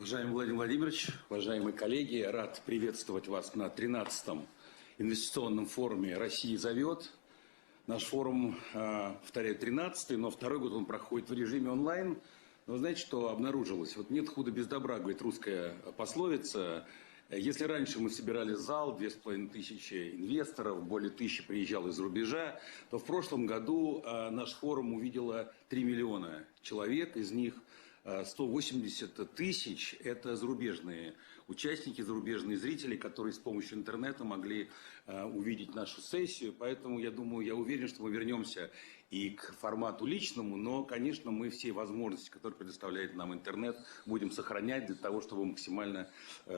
Уважаемый Владимир Владимирович, уважаемые коллеги, рад приветствовать вас на 13-м инвестиционном форуме «Россия зовет». Наш форум, повторяю, 13-й, но второй год он проходит в режиме онлайн. Но вы знаете, что обнаружилось? Вот нет худа без добра, говорит русская пословица. Если раньше мы собирали зал, 2500 инвесторов, более 1000 приезжало из-за рубежа, то в прошлом году наш форум увидело 3 миллиона человек, из них 180 тысяч – это зарубежные участники, зарубежные зрители, которые с помощью интернета могли увидеть нашу сессию. Поэтому я думаю, я уверен, что мы вернемся и к формату личному, но, конечно, мы все возможности, которые предоставляет нам интернет, будем сохранять для того, чтобы максимально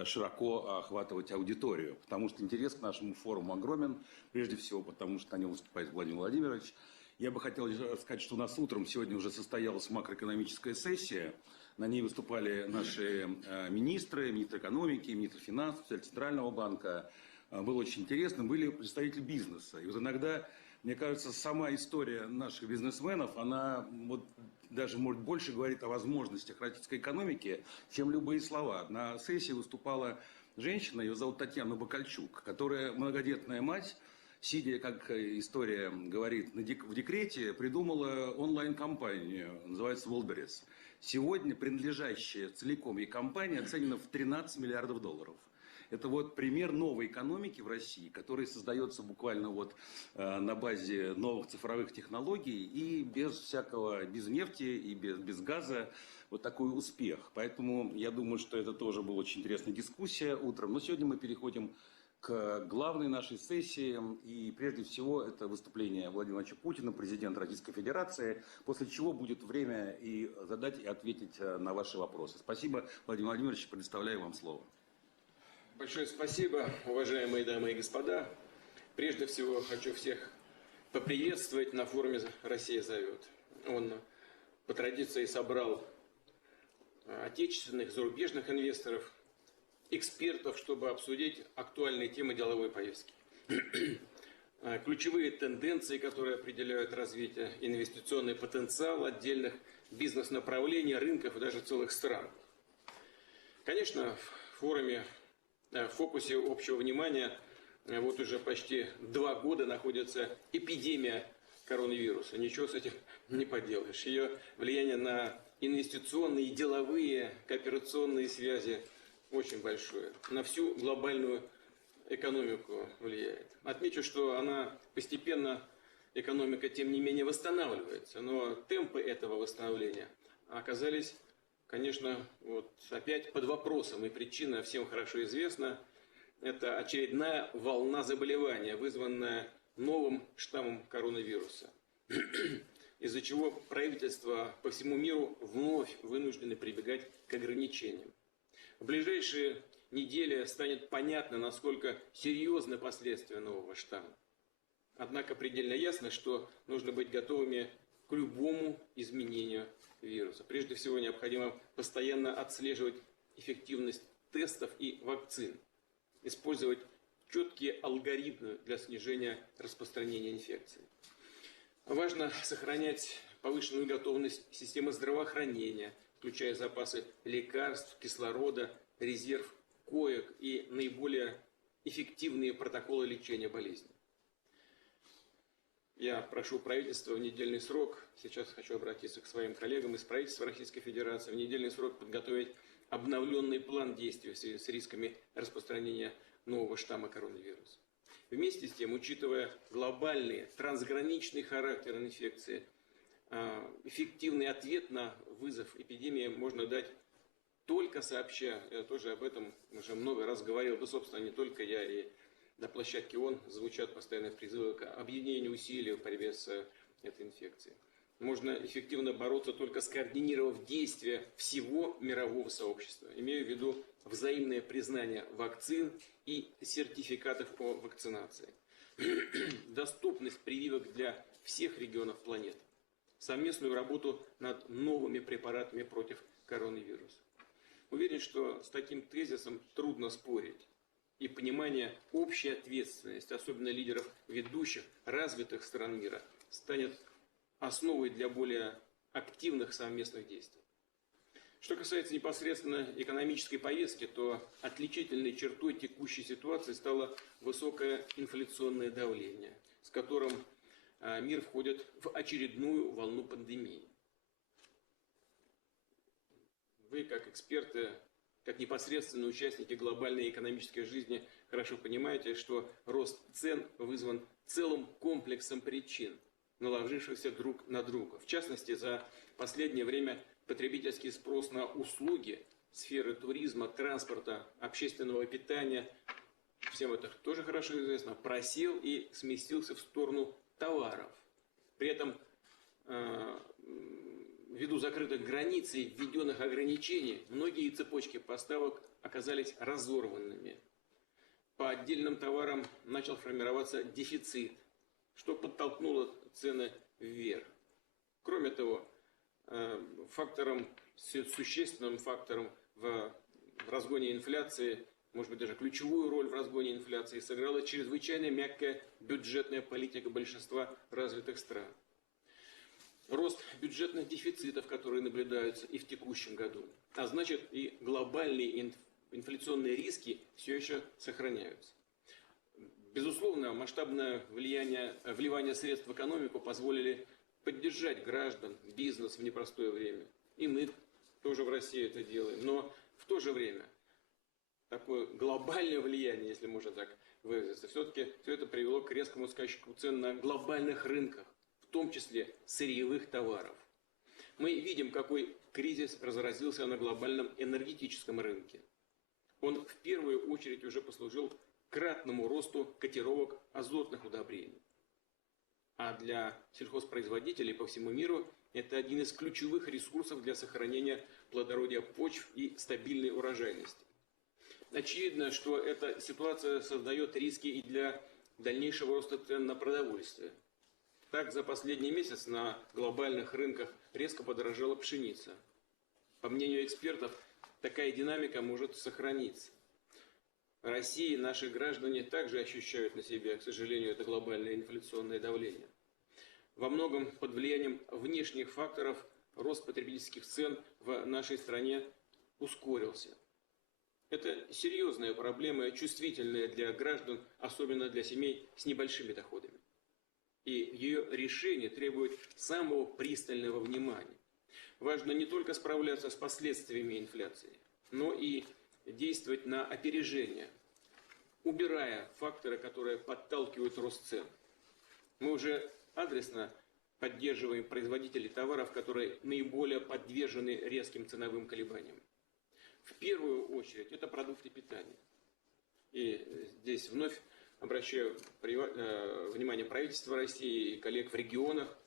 широко охватывать аудиторию. Потому что интерес к нашему форуму огромен, прежде всего потому, что на нем выступает Владимир Владимирович. Я бы хотел сказать, что у нас утром сегодня уже состоялась макроэкономическая сессия. На ней выступали наши министры, министр экономики, министр финансов, Центрального банка. Было очень интересно, были представители бизнеса. И вот иногда, мне кажется, сама история наших бизнесменов, она вот даже, может, больше говорит о возможностях российской экономики, чем любые слова. На сессии выступала женщина, ее зовут Татьяна Бакальчук, которая многодетная мать, сидя, как история говорит, в декрете, придумала онлайн-компанию, называется Wildberries. Сегодня принадлежащая целиком ей компания оценена в 13 миллиардов долларов. Это вот пример новой экономики в России, которая создается буквально вот на базе новых цифровых технологий и без всякого, без нефти и без газа. Вот такой успех. Поэтому я думаю, что это тоже была очень интересная дискуссия утром. Но сегодня мы переходим к главной нашей сессии. И прежде всего это выступление Владимира Владимировича Путина, президента Российской Федерации, после чего будет время и задать, и ответить на ваши вопросы. Спасибо, Владимир Владимирович, предоставляю вам слово. Большое спасибо, уважаемые дамы и господа. Прежде всего хочу всех поприветствовать на форуме «Россия зовет». Он по традиции собрал отечественных, зарубежных инвесторов, экспертов, чтобы обсудить актуальные темы деловой повестки. Ключевые тенденции, которые определяют развитие, инвестиционный потенциал отдельных бизнес-направлений, рынков и даже целых стран. Конечно, в форуме в фокусе общего внимания вот уже почти 2 года находится эпидемия коронавируса. Ничего с этим не поделаешь. Ее влияние на инвестиционные, деловые, кооперационные связи очень большое. На всю глобальную экономику влияет. Отмечу, что она постепенно, экономика, тем не менее, восстанавливается. Но темпы этого восстановления оказались, конечно, вот опять под вопросом. И причина всем хорошо известна. Это очередная волна заболевания, вызванная новым штаммом коронавируса. Из-за чего правительства по всему миру вновь вынуждены прибегать к ограничениям. В ближайшие недели станет понятно, насколько серьезны последствия нового штамма. Однако предельно ясно, что нужно быть готовыми к любому изменению вируса. Прежде всего необходимо постоянно отслеживать эффективность тестов и вакцин, использовать четкие алгоритмы для снижения распространения инфекции. Важно сохранять повышенную готовность системы здравоохранения, включая запасы лекарств, кислорода, резерв коек и наиболее эффективные протоколы лечения болезней. Я прошу правительство в недельный срок, сейчас хочу обратиться к своим коллегам из правительства Российской Федерации, в недельный срок подготовить обновленный план действий в связи с рисками распространения нового штамма коронавируса. Вместе с тем, учитывая глобальный трансграничный характер инфекции, эффективный ответ на вызов эпидемии можно дать только сообща, я тоже об этом уже много раз говорил, да, собственно, не только я, и на площадке ООН звучат постоянные призывы к объединению усилий в борьбе с этой инфекцией. Можно эффективно бороться только скоординировав действия всего мирового сообщества, имея в виду взаимное признание вакцин и сертификатов о вакцинации, доступность прививок для всех регионов планеты, совместную работу над новыми препаратами против коронавируса. Уверен, что с таким тезисом трудно спорить. И понимание общей ответственности, особенно лидеров ведущих, развитых стран мира, станет основой для более активных совместных действий. Что касается непосредственно экономической повестки, то отличительной чертой текущей ситуации стало высокое инфляционное давление, с которым мир входит в очередную волну пандемии. Вы, как эксперты, как непосредственные участники глобальной экономической жизни, хорошо понимаете, что рост цен вызван целым комплексом причин, наложившихся друг на друга. В частности, за последнее время потребительский спрос на услуги сферы туризма, транспорта, общественного питания, всем это тоже хорошо известно, просел и сместился в сторону товаров. При этом ввиду закрытых границ и введенных ограничений, многие цепочки поставок оказались разорванными. По отдельным товарам начал формироваться дефицит, что подтолкнуло цены вверх. Кроме того, существенным фактором в разгоне инфляции, может быть даже ключевую роль в разгоне инфляции, сыграла чрезвычайно мягкая бюджетная политика большинства развитых стран. Рост бюджетных дефицитов, которые наблюдаются и в текущем году, а значит и глобальные инфляционные риски все еще сохраняются. Безусловно, масштабное вливание средств в экономику позволили поддержать граждан, бизнес в непростое время. И мы тоже в России это делаем. Но в то же время такое глобальное влияние, если можно так выразиться, все-таки все это привело к резкому скачку цен на глобальных рынках, в том числе сырьевых товаров. Мы видим, какой кризис разразился на глобальном энергетическом рынке. Он в первую очередь уже послужил к кратному росту котировок азотных удобрений. А для сельхозпроизводителей по всему миру это один из ключевых ресурсов для сохранения плодородия почв и стабильной урожайности. Очевидно, что эта ситуация создает риски и для дальнейшего роста цен на продовольствие. Так, за последний месяц на глобальных рынках резко подорожала пшеница. По мнению экспертов, такая динамика может сохраниться. В России наши граждане также ощущают на себе, к сожалению, это глобальное инфляционное давление. Во многом под влиянием внешних факторов рост потребительских цен в нашей стране ускорился. Это серьезная проблема, чувствительная для граждан, особенно для семей с небольшими доходами. И ее решение требует самого пристального внимания. Важно не только справляться с последствиями инфляции, но и действовать на опережение, убирая факторы, которые подталкивают рост цен. Мы уже адресно поддерживаем производителей товаров, которые наиболее подвержены резким ценовым колебаниям. В первую очередь это продукты питания. И здесь вновь обращаю внимание правительства России и коллег в регионах.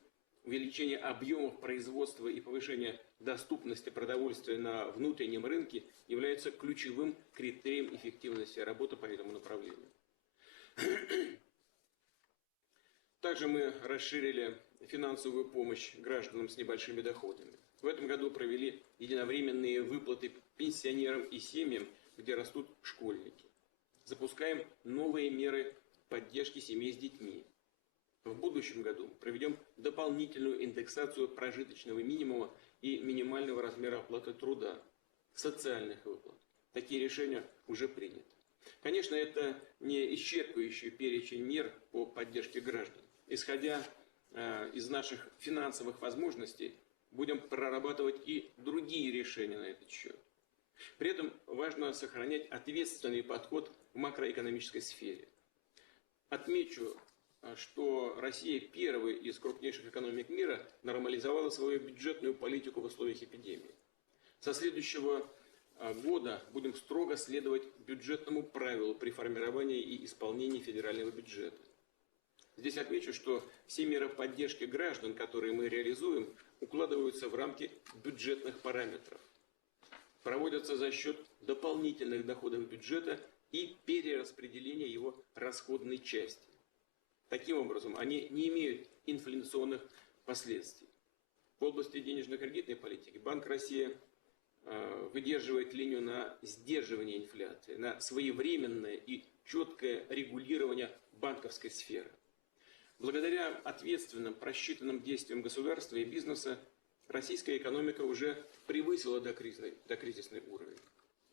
Увеличение объемов производства и повышение доступности продовольствия на внутреннем рынке является ключевым критерием эффективности работы по этому направлению. Также мы расширили финансовую помощь гражданам с небольшими доходами. В этом году провели единовременные выплаты пенсионерам и семьям, где растут школьники. Запускаем новые меры поддержки семей с детьми. В будущем году проведем дополнительную индексацию прожиточного минимума и минимального размера оплаты труда, социальных выплат. Такие решения уже приняты. Конечно, это не исчерпывающий перечень мер по поддержке граждан. Исходя из наших финансовых возможностей, будем прорабатывать и другие решения на этот счет. При этом важно сохранять ответственный подход в макроэкономической сфере. Отмечу, что Россия первой из крупнейших экономик мира нормализовала свою бюджетную политику в условиях эпидемии. Со следующего года будем строго следовать бюджетному правилу при формировании и исполнении федерального бюджета. Здесь отмечу, что все меры поддержки граждан, которые мы реализуем, укладываются в рамки бюджетных параметров. Проводятся за счет дополнительных доходов бюджета и перераспределения его расходной части. Таким образом, они не имеют инфляционных последствий. В области денежно-кредитной политики Банк России выдерживает линию на сдерживание инфляции, на своевременное и четкое регулирование банковской сферы. Благодаря ответственным, просчитанным действиям государства и бизнеса российская экономика уже превысила докризисный уровень.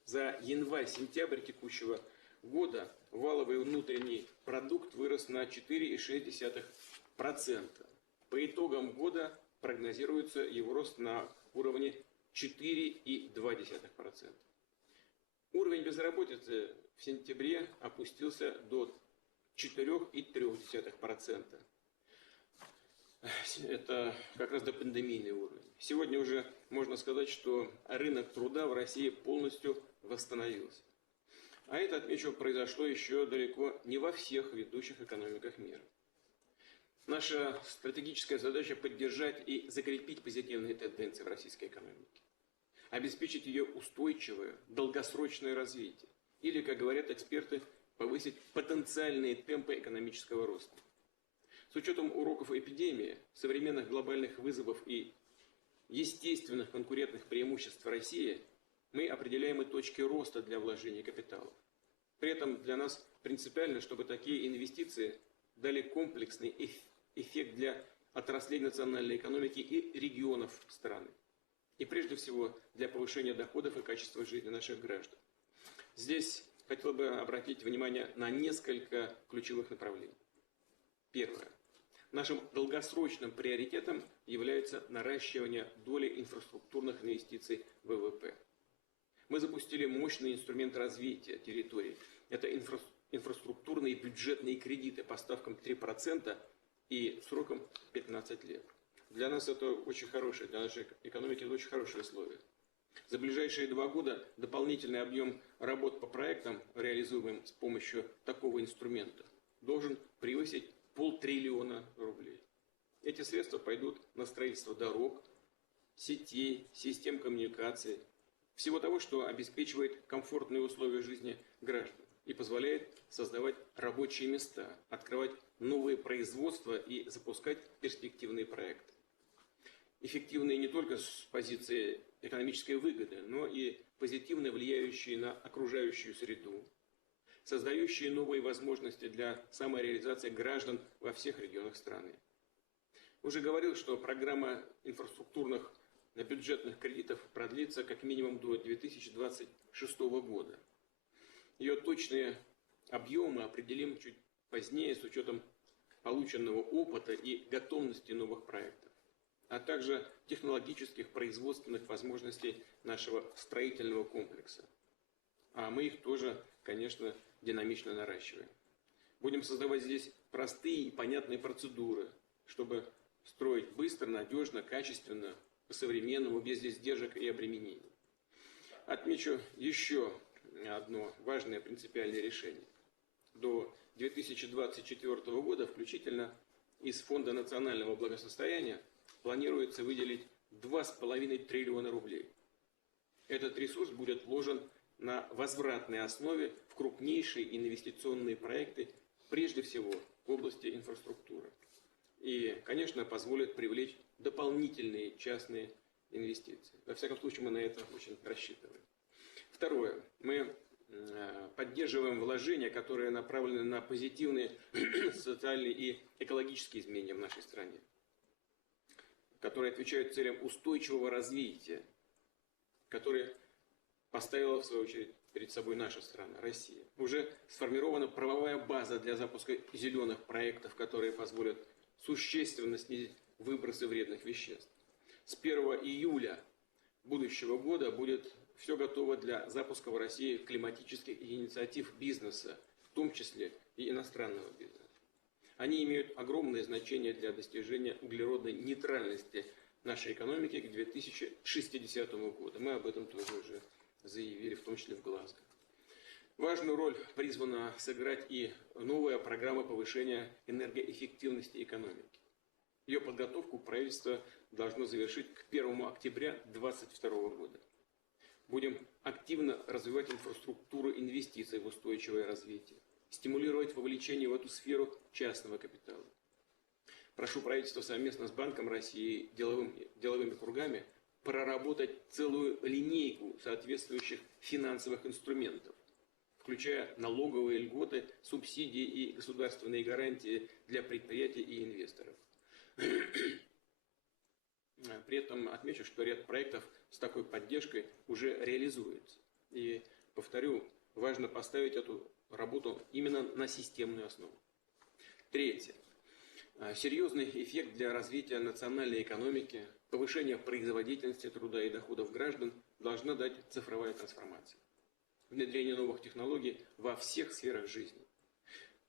За январь-сентябрь текущего года валовый внутренний продукт вырос на 4,6%. По итогам года прогнозируется его рост на уровне 4,2%. Уровень безработицы в сентябре опустился до 4,3%. Это как раз допандемийный уровень. Сегодня уже можно сказать, что рынок труда в России полностью восстановился. А это, отмечу, произошло еще далеко не во всех ведущих экономиках мира. Наша стратегическая задача – поддержать и закрепить позитивные тенденции в российской экономике, обеспечить ее устойчивое, долгосрочное развитие, или, как говорят эксперты, повысить потенциальные темпы экономического роста. С учетом уроков эпидемии, современных глобальных вызовов и естественных конкурентных преимуществ России, мы определяем и точки роста для вложения капиталов. При этом для нас принципиально, чтобы такие инвестиции дали комплексный эффект для отраслей национальной экономики и регионов страны. И прежде всего для повышения доходов и качества жизни наших граждан. Здесь хотел бы обратить внимание на несколько ключевых направлений. Первое. Нашим долгосрочным приоритетом является наращивание доли инфраструктурных инвестиций в ВВП. Мы запустили мощный инструмент развития территорий. Это инфраструктурные бюджетные кредиты по ставкам 3% и сроком 15 лет. Для нас это очень хорошее, для нашей экономики это очень хорошие условия. За ближайшие 2 года дополнительный объем работ по проектам, реализуемым с помощью такого инструмента, должен превысить 500 billion рублей. Эти средства пойдут на строительство дорог, сетей, систем коммуникации, всего того, что обеспечивает комфортные условия жизни граждан и позволяет создавать рабочие места, открывать новые производства и запускать перспективные проекты. Эффективные не только с позиции экономической выгоды, но и позитивно влияющие на окружающую среду, создающие новые возможности для самореализации граждан во всех регионах страны. Уже говорил, что программа инфраструктурных бюджетных кредитов продлится как минимум до 2026 года. Ее точные объемы определим чуть позднее с учетом полученного опыта и готовности новых проектов, а также технологических производственных возможностей нашего строительного комплекса. А мы их тоже, конечно, динамично наращиваем. Будем создавать здесь простые и понятные процедуры, чтобы строить быстро, надежно, качественно, по-современному, без издержек и обременений. Отмечу еще одно важное принципиальное решение. До 2024 года включительно из Фонда национального благосостояния планируется выделить 2,5 триллиона рублей. Этот ресурс будет вложен на возвратной основе в крупнейшие инвестиционные проекты, прежде всего в области инфраструктуры. И, конечно, позволит привлечь дополнительные частные инвестиции. Во всяком случае, мы на это очень рассчитываем. Второе. Мы поддерживаем вложения, которые направлены на позитивные социальные и экологические изменения в нашей стране, которые отвечают целям устойчивого развития, которые поставила, в свою очередь, перед собой наша страна, Россия. Уже сформирована правовая база для запуска зеленых проектов, которые позволят существенно снизить выбросы вредных веществ. С 1 июля будущего года будет все готово для запуска в России климатических инициатив бизнеса, в том числе и иностранного бизнеса. Они имеют огромное значение для достижения углеродной нейтральности нашей экономики к 2060 году. Мы об этом тоже уже заявили, в том числе в Глазго. Важную роль призвана сыграть и новая программа повышения энергоэффективности экономики. Ее подготовку правительство должно завершить к 1 октября 2022 года. Будем активно развивать инфраструктуру инвестиций в устойчивое развитие, стимулировать вовлечение в эту сферу частного капитала. Прошу правительство совместно с Банком России и деловыми кругами проработать целую линейку соответствующих финансовых инструментов, включая налоговые льготы, субсидии и государственные гарантии для предприятий и инвесторов. При этом отмечу, что ряд проектов с такой поддержкой уже реализуется. И, повторю, важно поставить эту работу именно на системную основу. Третье. Серьезный эффект для развития национальной экономики, повышения производительности труда и доходов граждан должна дать цифровая трансформация. Внедрение новых технологий во всех сферах жизни.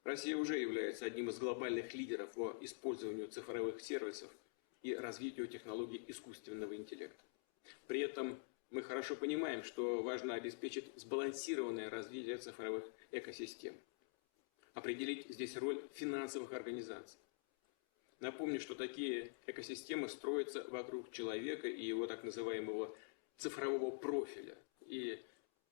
Россия уже является одним из глобальных лидеров по использованию цифровых сервисов и развитию технологий искусственного интеллекта. При этом мы хорошо понимаем, что важно обеспечить сбалансированное развитие цифровых экосистем. Определить здесь роль финансовых организаций. Напомню, что такие экосистемы строятся вокруг человека и его так называемого цифрового профиля. И,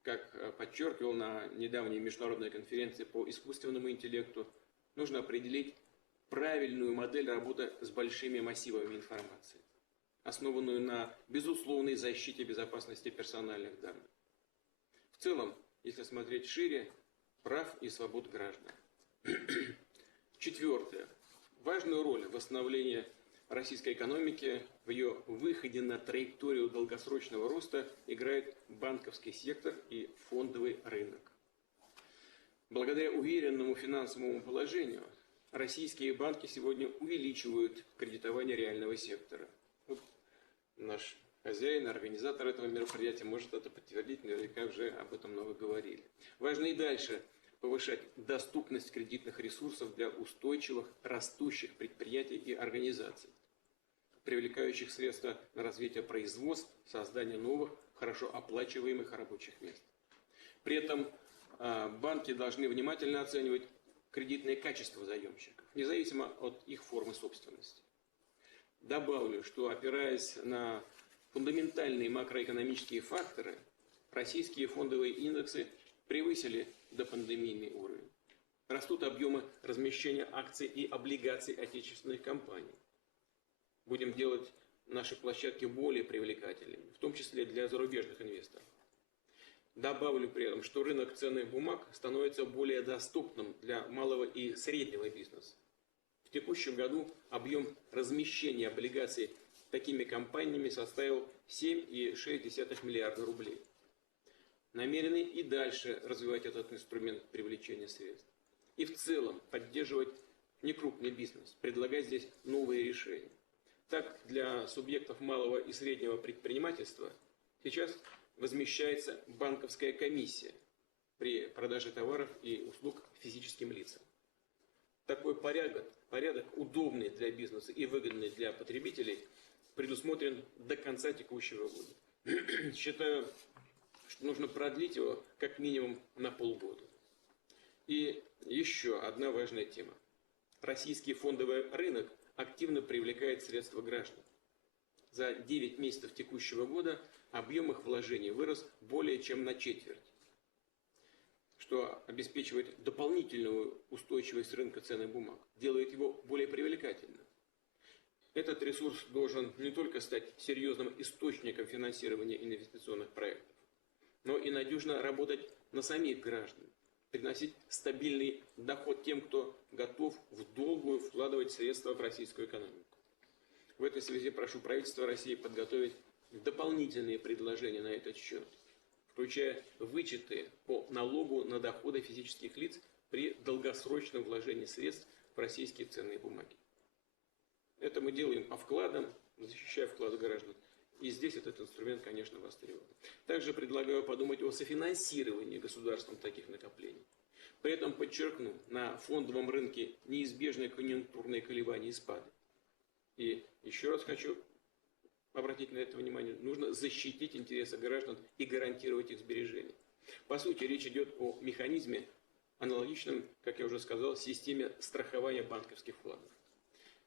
как подчеркивал на недавней международной конференции по искусственному интеллекту, нужно определить правильную модель работы с большими массивами информации, основанную на безусловной защите безопасности персональных данных. В целом, если смотреть шире, прав и свобод граждан. Четвертое. Важную роль в восстановлении российской экономики, в ее выходе на траекторию долгосрочного роста играет банковский сектор и фондовый рынок. Благодаря уверенному финансовому положению российские банки сегодня увеличивают кредитование реального сектора. Вот наш хозяин, организатор этого мероприятия может это подтвердить, наверняка уже об этом много говорили. Важно и дальше повышать доступность кредитных ресурсов для устойчивых, растущих предприятий и организаций, привлекающих средства на развитие производств, создание новых, хорошо оплачиваемых рабочих мест. При этом банки должны внимательно оценивать кредитное качество заемщиков, независимо от их формы собственности. Добавлю, что, опираясь на фундаментальные макроэкономические факторы, российские фондовые индексы превысили допандемийный уровень. Растут объемы размещения акций и облигаций отечественных компаний. Будем делать наши площадки более привлекательными, в том числе для зарубежных инвесторов. Добавлю при этом, что рынок ценных бумаг становится более доступным для малого и среднего бизнеса. В текущем году объем размещения облигаций такими компаниями составил 7,6 миллиарда рублей. Намерены и дальше развивать этот инструмент привлечения средств. И в целом поддерживать некрупный бизнес, предлагать здесь новые решения. Так, для субъектов малого и среднего предпринимательства сейчас возмещается банковская комиссия при продаже товаров и услуг физическим лицам. Такой порядок удобный для бизнеса и выгодный для потребителей, предусмотрен до конца текущего года. Считаю, что нужно продлить его как минимум на полгода. И еще одна важная тема. Российский фондовый рынок активно привлекает средства граждан. За 9 месяцев текущего года объем их вложений вырос более чем на четверть, что обеспечивает дополнительную устойчивость рынка ценных бумаг, делает его более привлекательным. Этот ресурс должен не только стать серьезным источником финансирования инвестиционных проектов, но и надежно работать на самих граждан, приносить стабильный доход тем, кто готов в долгую вкладывать средства в российскую экономику. В этой связи прошу правительство России подготовить дополнительные предложения на этот счет, включая вычеты по налогу на доходы физических лиц при долгосрочном вложении средств в российские ценные бумаги. Это мы делаем по вкладам, защищая вклады граждан. И здесь этот инструмент, конечно, востребован. Также предлагаю подумать о софинансировании государством таких накоплений. При этом подчеркну, на фондовом рынке неизбежны конъюнктурные колебания и спады. И еще раз хочу обратить на это внимание. Нужно защитить интересы граждан и гарантировать их сбережения. По сути, речь идет о механизме, аналогичном, как я уже сказал, системе страхования банковских вкладов.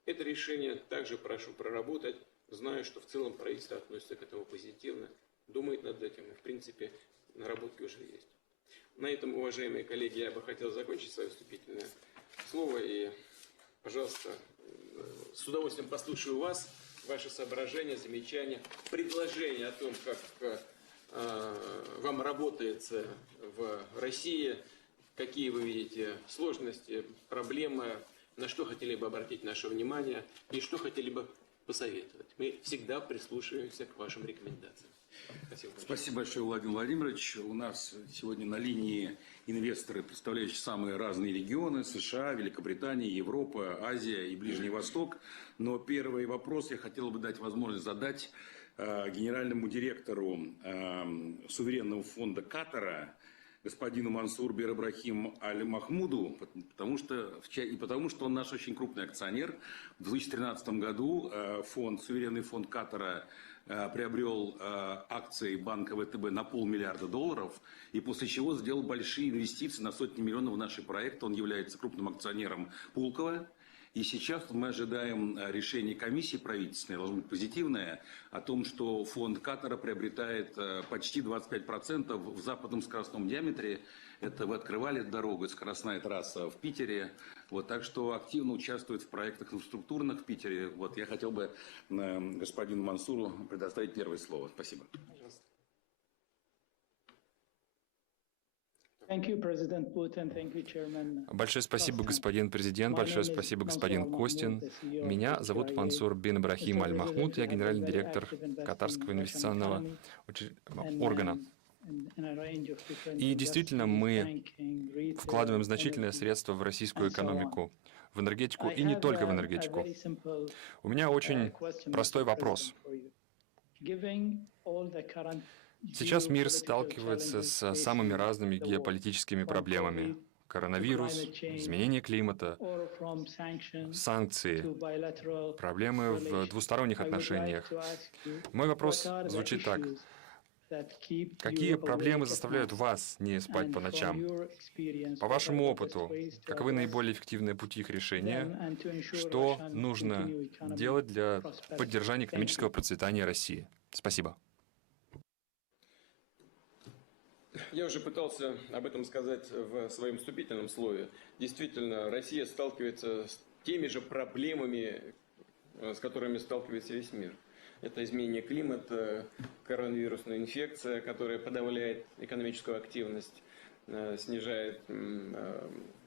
Это решение также прошу проработать. Знаю, что в целом правительство относится к этому позитивно, думает над этим, и в принципе наработки уже есть. На этом, уважаемые коллеги, я бы хотел закончить свое вступительное слово. И, пожалуйста, с удовольствием послушаю вас, ваши соображения, замечания, предложения о том, как вам работается в России, какие вы видите сложности, проблемы, на что хотели бы обратить наше внимание и что хотели бы посоветовать. Мы всегда прислушиваемся к вашим рекомендациям. Спасибо большое. Спасибо большое, Владимир Владимирович. У нас сегодня на линии инвесторы, представляющие самые разные регионы: США, Великобритания, Европа, Азия и Ближний Восток. Но первый вопрос я хотел бы дать возможность задать генеральному директору суверенного фонда Катара, господину Мансур бир Ибрахим Аль-Махмуду, потому что он наш очень крупный акционер. В 2013 году суверенный фонд Катара приобрел акции банка ВТБ на $500 миллиарда, и после чего сделал большие инвестиции на сотни миллионов в наши проекты. Он является крупным акционером Пулково. И сейчас мы ожидаем решения комиссии правительственной, должно быть позитивное, о том, что фонд Катара приобретает почти 25% в западном скоростном диаметре. Это вы открывали дорогу, скоростная трасса в Питере. Вот, так что активно участвует в проектах инфраструктурных в Питере. Вот, я хотел бы господину Мансуру предоставить первое слово. Спасибо. Большое спасибо, господин президент, большое спасибо, господин Костин. Меня зовут Мансур бин Ибрахим Аль-Махмуд, я генеральный директор Катарского инвестиционного органа. И действительно, мы вкладываем значительные средства в российскую экономику, в энергетику и не только в энергетику. У меня очень простой вопрос. Сейчас мир сталкивается с самыми разными геополитическими проблемами. Коронавирус, изменение климата, санкции, проблемы в двусторонних отношениях. Мой вопрос звучит так. Какие проблемы заставляют вас не спать по ночам? По вашему опыту, каковы наиболее эффективные пути их решения? Что нужно делать для поддержания экономического процветания России? Спасибо. Я уже пытался об этом сказать в своем вступительном слове. Действительно, Россия сталкивается с теми же проблемами, с которыми сталкивается весь мир. Это изменение климата, коронавирусная инфекция, которая подавляет экономическую активность, снижает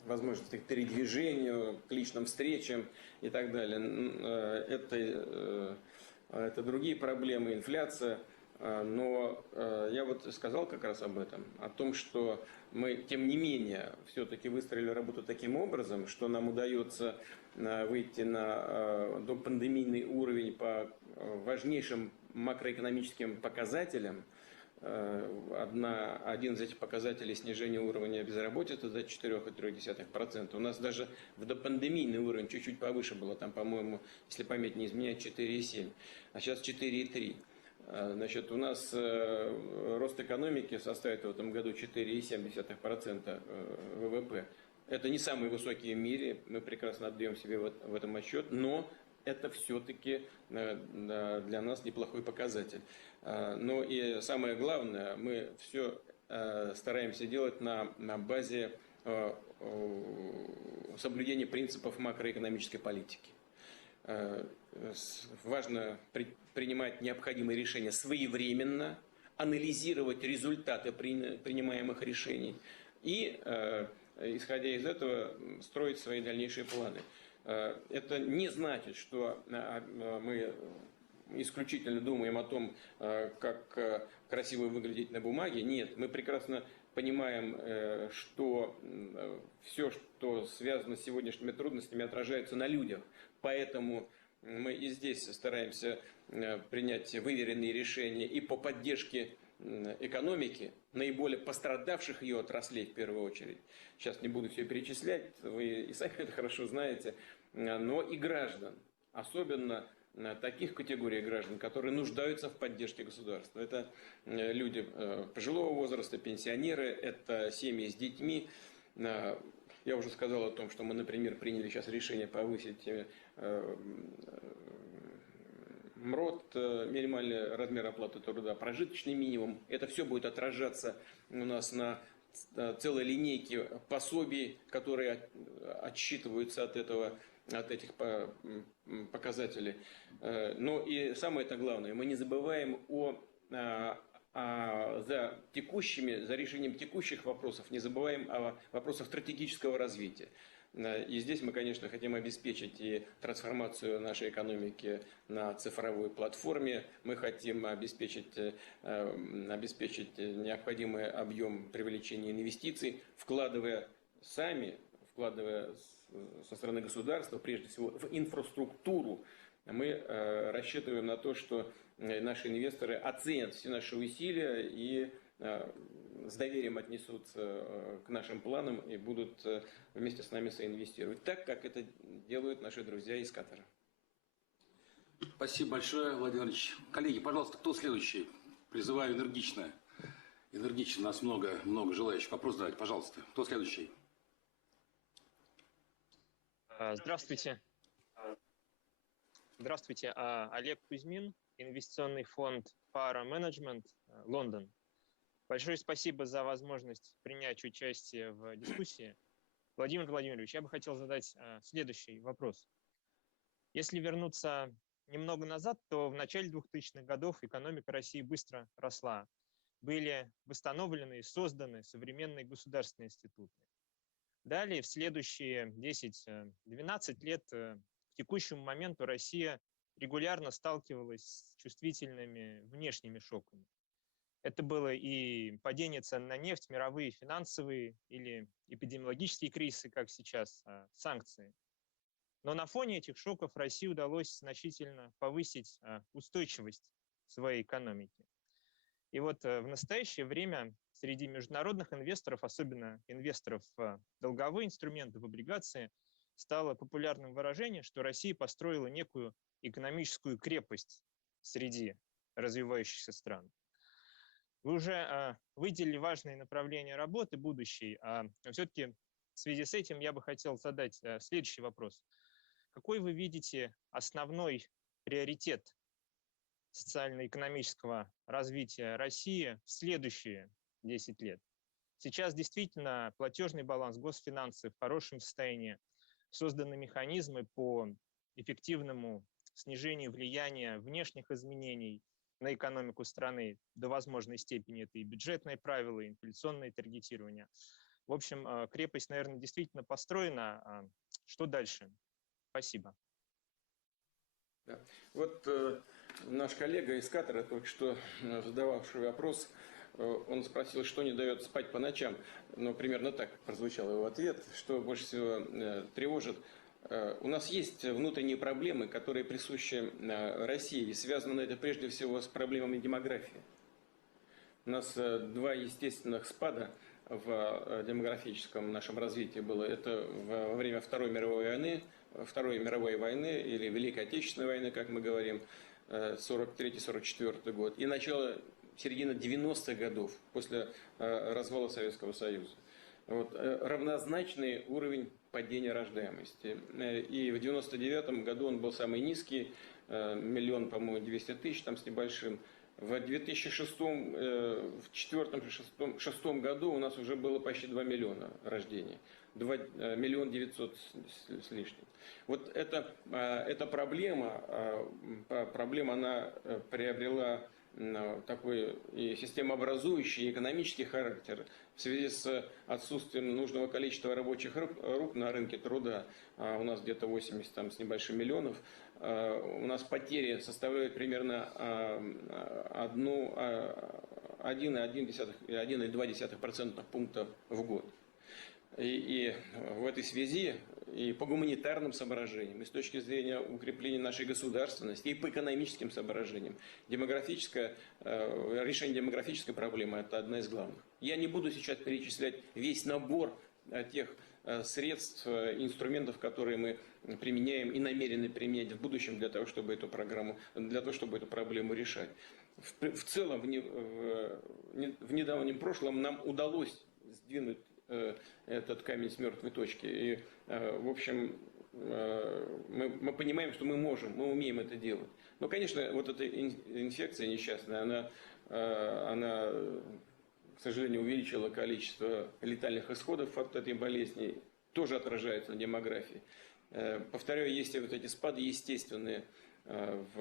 возможность к передвижению, к личным встречам и так далее. Это другие проблемы, инфляция. Но я вот сказал как раз об этом, о том, что мы, тем не менее, все-таки выстроили работу таким образом, что нам удается выйти на допандемийный уровень по важнейшим макроэкономическим показателям. Один из этих показателей — снижение уровня безработицы до 4,3%. У нас даже в допандемийный уровень чуть-чуть повыше было, там, по-моему, если память не изменяет, 4,7, а сейчас 4,3. Значит, у нас рост экономики составит в этом году 4,7% ВВП. Это не самый высокий в мире, мы прекрасно отдаем себе в этом отчет, но это все-таки для нас неплохой показатель. Но и самое главное, мы все стараемся делать на базе соблюдения принципов макроэкономической политики. Важно принимать необходимые решения своевременно, анализировать результаты принимаемых решений и, исходя из этого, строить свои дальнейшие планы. Это не значит, что мы исключительно думаем о том, как красиво выглядеть на бумаге. Нет, мы прекрасно понимаем, что все, что связано с сегодняшними трудностями, отражается на людях. Поэтому мы и здесь стараемся принять выверенные решения и по поддержке экономики, наиболее пострадавших ее отраслей в первую очередь. Сейчас не буду все перечислять, вы и сами это хорошо знаете, но и граждан, особенно таких категорий граждан, которые нуждаются в поддержке государства. Это люди пожилого возраста, пенсионеры, это семьи с детьми. Я уже сказал о том, что мы, например, приняли сейчас решение повысить МРОТ, минимальный размер оплаты труда, прожиточный минимум. Это все будет отражаться у нас на целой линейке пособий, которые отсчитываются от этих показателей. Но и самое-то главное, мы не забываем за решением текущих вопросов, не забываем о вопросах стратегического развития. И здесь мы, конечно, хотим обеспечить и трансформацию нашей экономики на цифровой платформе. Мы хотим обеспечить необходимый объем привлечения инвестиций, вкладывая со стороны государства, прежде всего, в инфраструктуру. Мы рассчитываем на то, что наши инвесторы оценят все наши усилия и с доверием отнесутся к нашим планам и будут вместе с нами соинвестировать, так как это делают наши друзья из Катара. Спасибо большое, Владимир Ильич. Коллеги, пожалуйста, кто следующий? Призываю энергично. Энергично, нас много желающих. Вопрос задать, пожалуйста. Кто следующий? Здравствуйте. Здравствуйте. Олег Кузьмин, инвестиционный фонд Para Management, Лондон. Большое спасибо за возможность принять участие в дискуссии. Владимир Владимирович, я бы хотел задать следующий вопрос. Если вернуться немного назад, то в начале 2000-х годов экономика России быстро росла. Были восстановлены и созданы современные государственные институты. Далее, в следующие 10-12 лет, к текущему моменту Россия регулярно сталкивалась с чувствительными внешними шоками. Это было и падение цен на нефть, мировые финансовые или эпидемиологические кризисы, как сейчас, санкции. Но на фоне этих шоков России удалось значительно повысить устойчивость своей экономики. И вот в настоящее время среди международных инвесторов, особенно инвесторов в долговые инструменты, в облигации, стало популярным выражение, что Россия построила некую экономическую крепость среди развивающихся стран. Вы уже выделили важные направления работы будущей, но все-таки в связи с этим я бы хотел задать следующий вопрос. Какой вы видите основной приоритет социально-экономического развития России в следующие 10 лет? Сейчас действительно платежный баланс, госфинансы в хорошем состоянии, созданы механизмы по эффективному снижению влияния внешних изменений на экономику страны. До возможной степени это и бюджетные правила, и инфляционное таргетирование. В общем, крепость, наверное, действительно построена. Что дальше? Спасибо. Да. Вот наш коллега из Катара, только что задававший вопрос, он спросил, что не дает спать по ночам. Ну, примерно так прозвучал его ответ. Что больше всего тревожит? У нас есть внутренние проблемы, которые присущи России. И связано это прежде всего с проблемами демографии. У нас два естественных спада в демографическом нашем развитии было. Это во время Второй мировой войны или Великой Отечественной войны, как мы говорим, 43-44 год. И середина 90-х годов, после развала Советского Союза. Вот, равнозначный уровень падения рождаемости. И в 99-м году он был самый низкий, 1 200 000, там с небольшим. В 2004-2006 году у нас уже было почти 2 миллиона рождений. 1 900 000 с лишним. Вот эта проблема, она приобрела такой и системообразующий, и экономический характер в связи с отсутствием нужного количества рабочих рук на рынке труда. У нас где-то 80 там, с небольшим миллионов. У нас потери составляют примерно 1,2% пункта в год. И в этой связи и по гуманитарным соображениям, и с точки зрения укрепления нашей государственности, и по экономическим соображениям, решение демографической проблемы – это одна из главных. Я не буду сейчас перечислять весь набор тех средств, инструментов, которые мы применяем и намерены применять в будущем для того, чтобы эту проблему решать. В целом, в недавнем прошлом нам удалось сдвинуть этот камень с мертвой точки. И, в общем, мы понимаем, что мы умеем это делать. Но, конечно, вот эта инфекция несчастная, она, к сожалению, увеличила количество летальных исходов от этой болезни, тоже отражается на демографии. Повторяю, есть вот эти спады естественные в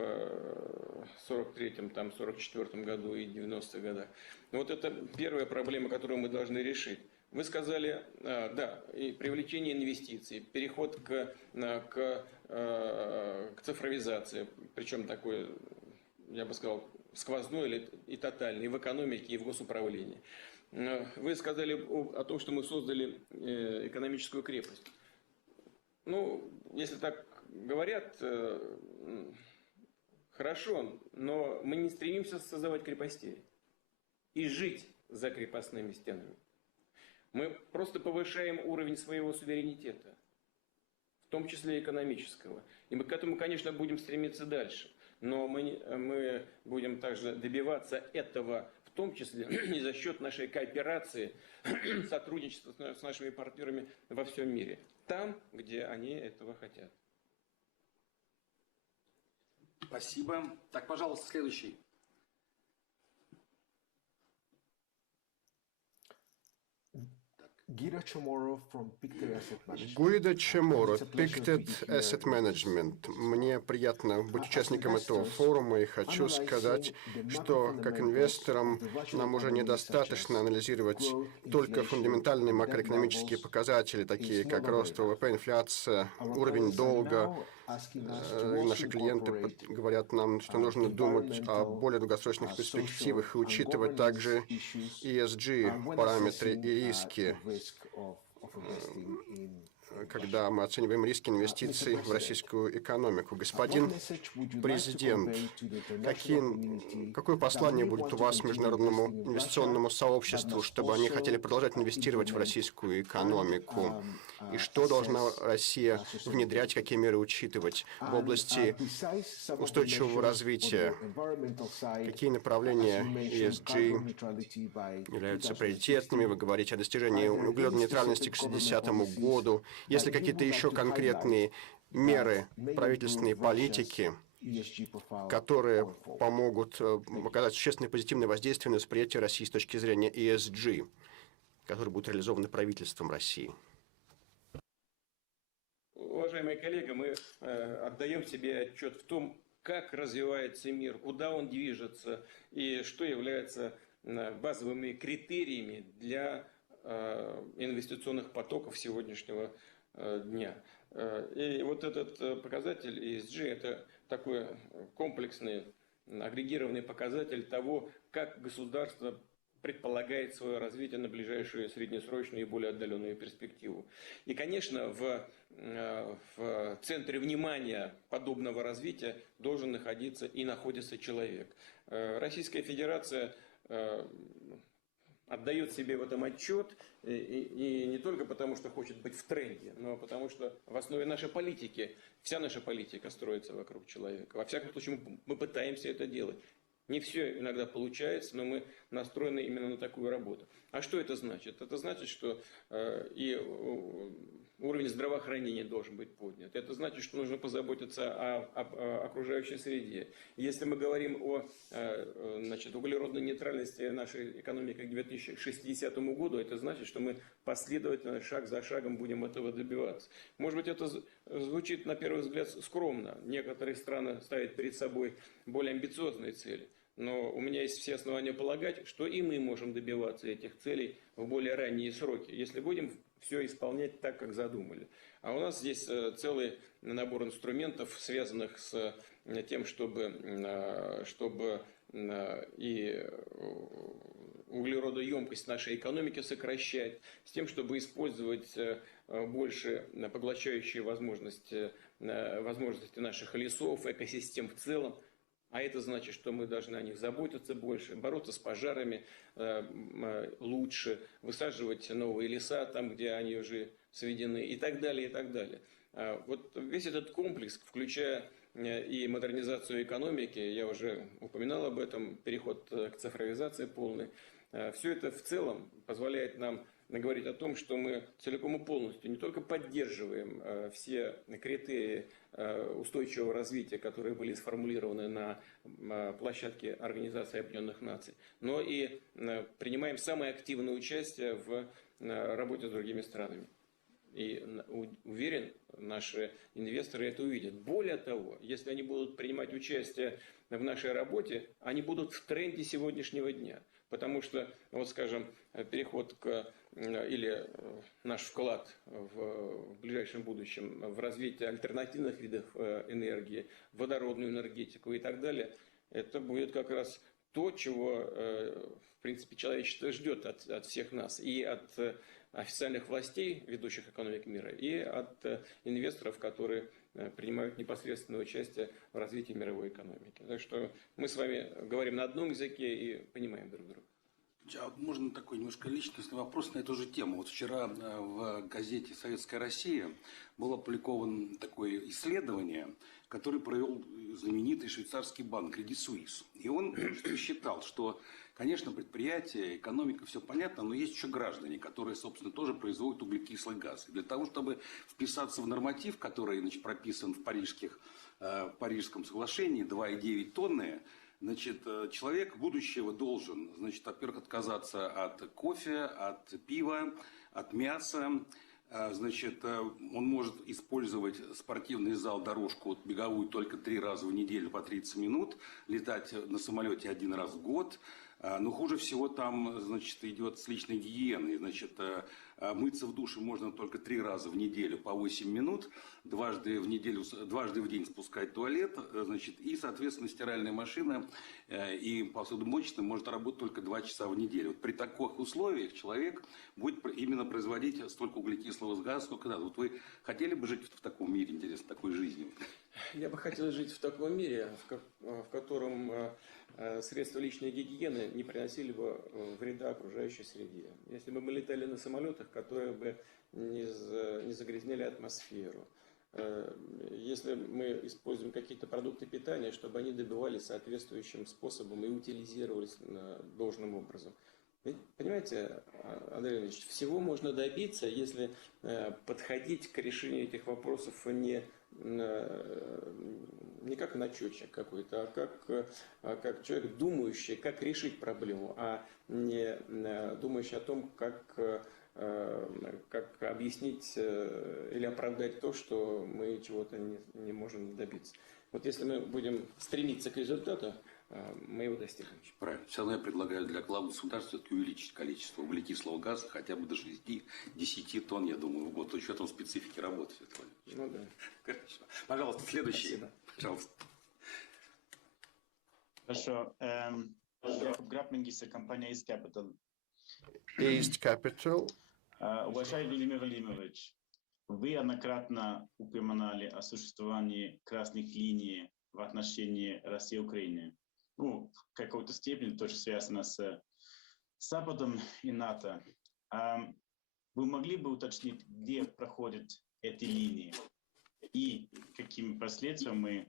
43-м, 44-м году и 90-х годах. Вот это первая проблема, которую мы должны решить. Вы сказали, да, и привлечение инвестиций, переход к цифровизации, причем такой, я бы сказал, сквозной и тотальный, и в экономике, и в госуправлении. Вы сказали о том, что мы создали экономическую крепость. Ну, если так говорят, хорошо, но мы не стремимся создавать крепостей и жить за крепостными стенами. Мы просто повышаем уровень своего суверенитета, в том числе экономического. И мы к этому, конечно, будем стремиться дальше. Но мы будем также добиваться этого, в том числе и за счет нашей кооперации, сотрудничества с нашими партнерами во всем мире. Там, где они этого хотят. Спасибо. Так, пожалуйста, следующий. Гида Чеморо, Pictet Asset Management. Мне приятно быть участником этого форума и хочу сказать, что как инвесторам нам уже недостаточно анализировать только фундаментальные макроэкономические показатели, такие как рост ВВП, инфляция, уровень долга. Наши клиенты говорят нам, что нужно думать о более долгосрочных перспективах и учитывать также ESG параметры и риски, когда мы оцениваем риски инвестиций в российскую экономику. Господин президент, какое послание будет у вас международному инвестиционному сообществу, чтобы они хотели продолжать инвестировать в российскую экономику? И что должна Россия внедрять, какие меры учитывать в области устойчивого развития? Какие направления ESG являются приоритетными? Вы говорите о достижении углеродной нейтральности к 60-му году. Есть ли какие-то еще конкретные меры правительственной политики, которые помогут оказать существенное позитивное воздействие на восприятие России с точки зрения ESG, которые будут реализованы правительством России? Уважаемые коллеги, мы отдаем себе отчет в том, как развивается мир, куда он движется и что является базовыми критериями для инвестиционных потоков сегодняшнего дня. И вот этот показатель ESG – это такой комплексный, агрегированный показатель того, как государство предполагает свое развитие на ближайшую среднесрочную и более отдаленную перспективу. И, конечно, в центре внимания подобного развития должен находиться и находится человек. Российская Федерация отдает себе в этом отчет, и не только потому, что хочет быть в тренде, но потому что в основе нашей политики, вся наша политика строится вокруг человека. Во всяком случае, мы пытаемся это делать. Не все иногда получается, но мы настроены именно на такую работу. А что это значит? Это значит, что и уровень здравоохранения должен быть поднят. Это значит, что нужно позаботиться о окружающей среде. Если мы говорим о углеродной нейтральности нашей экономики к 2060 году, это значит, что мы последовательно, шаг за шагом будем этого добиваться. Может быть, это звучит на первый взгляд скромно. Некоторые страны ставят перед собой более амбициозные цели. Но у меня есть все основания полагать, что и мы можем добиваться этих целей в более ранние сроки, если будем все исполнять так, как задумали. А у нас здесь целый набор инструментов, связанных с тем, чтобы и углеродоемкость нашей экономики сокращать, с тем, чтобы использовать больше поглощающие возможности наших лесов, экосистем в целом. А это значит, что мы должны о них заботиться больше, бороться с пожарами лучше, высаживать новые леса там, где они уже сведены, и так далее, и так далее. Вот весь этот комплекс, включая и модернизацию экономики, я уже упоминал об этом, переход к цифровизации полной, все это в целом позволяет нам говорить о том, что мы целиком и полностью не только поддерживаем все критерии устойчивого развития, которые были сформулированы на площадке Организации Объединенных Наций, но и принимаем самое активное участие в работе с другими странами. И уверен, наши инвесторы это увидят. Более того, если они будут принимать участие в нашей работе, они будут в тренде сегодняшнего дня. Потому что, вот скажем, переход или наш вклад в ближайшем будущем в развитие альтернативных видов энергии, водородную энергетику и так далее, это будет как раз то, чего, в принципе, человечество ждет от всех нас. И от официальных властей, ведущих экономик мира, и от инвесторов, которые принимают непосредственное участие в развитии мировой экономики. Так что мы с вами говорим на одном языке и понимаем друг друга. А вот можно такой немножко личностный вопрос на эту же тему. Вот вчера в газете «Советская Россия» было опубликовано такое исследование, которое провел знаменитый швейцарский банк Credit Suisse. И он считал, что, конечно, предприятия, экономика, все понятно, но есть еще граждане, которые, собственно, тоже производят углекислый газ. И для того, чтобы вписаться в норматив, который, значит, прописан в Парижском соглашении, 2,9 тонны, значит, человек будущего должен, значит, во-первых, отказаться от кофе, от пива, от мяса. Значит, он может использовать спортивный зал, дорожку беговую только 3 раза в неделю по 30 минут, летать на самолете 1 раз в год. Но хуже всего там, значит, идет с личной гигиеной. Значит, мыться в душе можно только 3 раза в неделю по 8 минут, дважды в день спускать в туалет, значит, и, соответственно, стиральная машина и посудомоечная может работать только 2 часа в неделю. Вот при таких условиях человек будет именно производить столько углекислого газа, сколько надо. Вот вы хотели бы жить в таком мире, интересно, такой жизнью? Я бы хотел жить в таком мире, в котором средства личной гигиены не приносили бы вреда окружающей среде. Если бы мы летали на самолетах, которые бы не загрязняли атмосферу. Если мы используем какие-то продукты питания, чтобы они добывались соответствующим способом и утилизировались должным образом. Ведь, понимаете, Андрей Ильич, всего можно добиться, если подходить к решению этих вопросов не как начетчик какой-то, а как человек, думающий, как решить проблему, а не думающий о том, как объяснить или оправдать то, что мы чего-то не можем добиться. Вот если мы будем стремиться к результату, мы его достигнем. Правильно. Все равно я предлагаю для глав государств все-таки увеличить количество углекислого газа хотя бы до 6-10 тонн, я думаю, в год, с учетом специфики работы. Ну да. Хорошо. Пожалуйста, следующий. Спасибо. Пожалуйста. Хорошо. Якуб Грабмингиса, компания East Capital. East Capital. Уважаемый Владимир Владимирович, вы однократно упоминали о существовании красных линий в отношении России и Украины. Ну, в какой-то степени тоже связано с Западом и НАТО. Вы могли бы уточнить, где проходят эти линии и какими последствиями,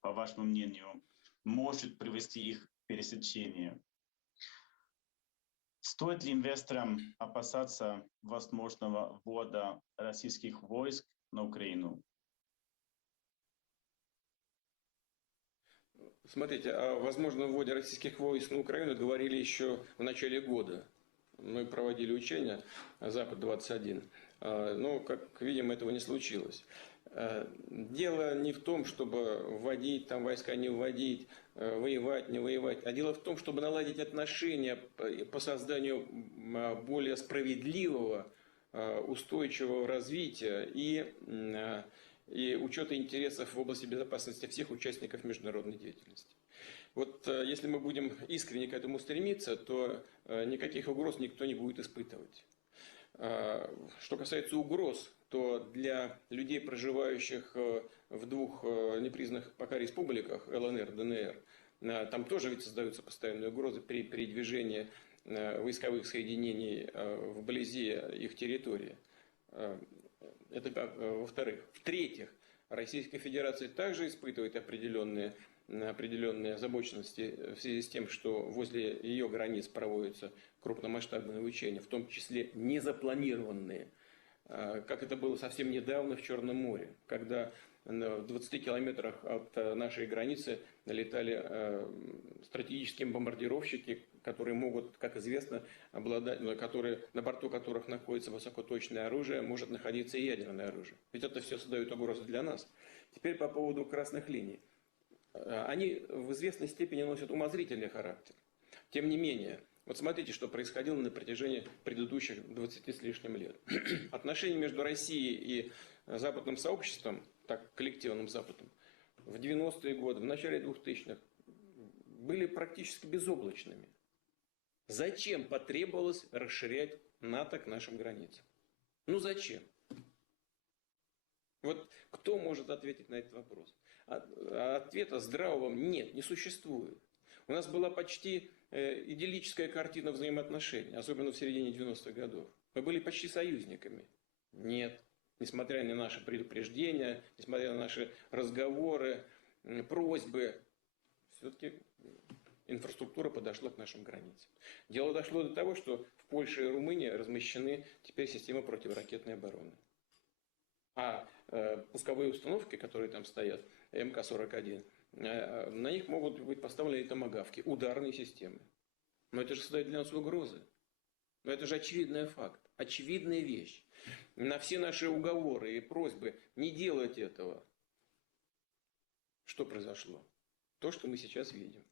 по вашему мнению, может привести их пересечение? Стоит ли инвесторам опасаться возможного ввода российских войск на Украину? Смотрите, о возможном вводе российских войск на Украину говорили еще в начале года. Мы проводили учения «Запад-21», но, как видим, этого не случилось. Дело не в том, чтобы вводить там войска, не вводить, воевать, не воевать, а дело в том, чтобы наладить отношения по созданию более справедливого, устойчивого развития и учета интересов в области безопасности всех участников международной деятельности. Вот если мы будем искренне к этому стремиться, то никаких угроз никто не будет испытывать. Что касается угроз, то для людей, проживающих в 2 непризнанных пока республиках, ЛНР, ДНР, там тоже ведь создаются постоянные угрозы при передвижении войсковых соединений вблизи их территории. Это во-вторых. В-третьих, Российская Федерация также испытывает определенные озабоченности в связи с тем, что возле ее границ проводятся крупномасштабные учения, в том числе незапланированные, как это было совсем недавно в Черном море, когда в 20 километрах от нашей границы летали стратегические бомбардировщики, которые могут, как известно, обладать, на борту которых находится высокоточное оружие, может находиться и ядерное оружие. Ведь это все создает угрозу для нас. Теперь по поводу красных линий. Они в известной степени носят умозрительный характер. Тем не менее, вот смотрите, что происходило на протяжении предыдущих 20 с лишним лет. Отношения между Россией и западным сообществом, так коллективным Западом, в 90-е годы, в начале 2000-х, были практически безоблачными. Зачем потребовалось расширять НАТО к нашим границам? Ну зачем? Вот кто может ответить на этот вопрос? Ответа здравого нет, не существует. У нас была почти идиллическая картина взаимоотношений, особенно в середине 90-х годов. Мы были почти союзниками. Нет. Несмотря на наши предупреждения, несмотря на наши разговоры, просьбы, все-таки инфраструктура подошла к нашим границам. Дело дошло до того, что в Польше и Румынии размещены теперь системы противоракетной обороны. А пусковые установки, которые там стоят, МК-41, на них могут быть поставлены и томагавки, ударные системы. Но это же создает для нас угрозы. Но это же очевидный факт, очевидная вещь. На все наши уговоры и просьбы не делать этого. Что произошло? То, что мы сейчас видим.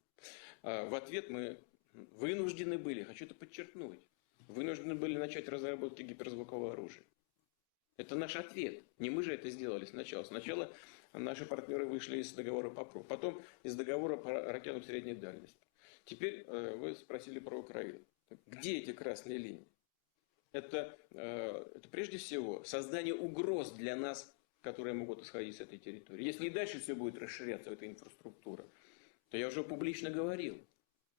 В ответ мы вынуждены были, хочу это подчеркнуть, вынуждены были начать разработки гиперзвукового оружия. Это наш ответ. Не мы же это сделали сначала. Сначала наши партнеры вышли из договора по ПРО, потом из договора по ракетам средней дальности. Теперь вы спросили про Украину. Где эти красные линии? Это прежде всего создание угроз для нас, которые могут исходить с этой территории. Если и дальше все будет расширяться, эта инфраструктура, то я уже публично говорил.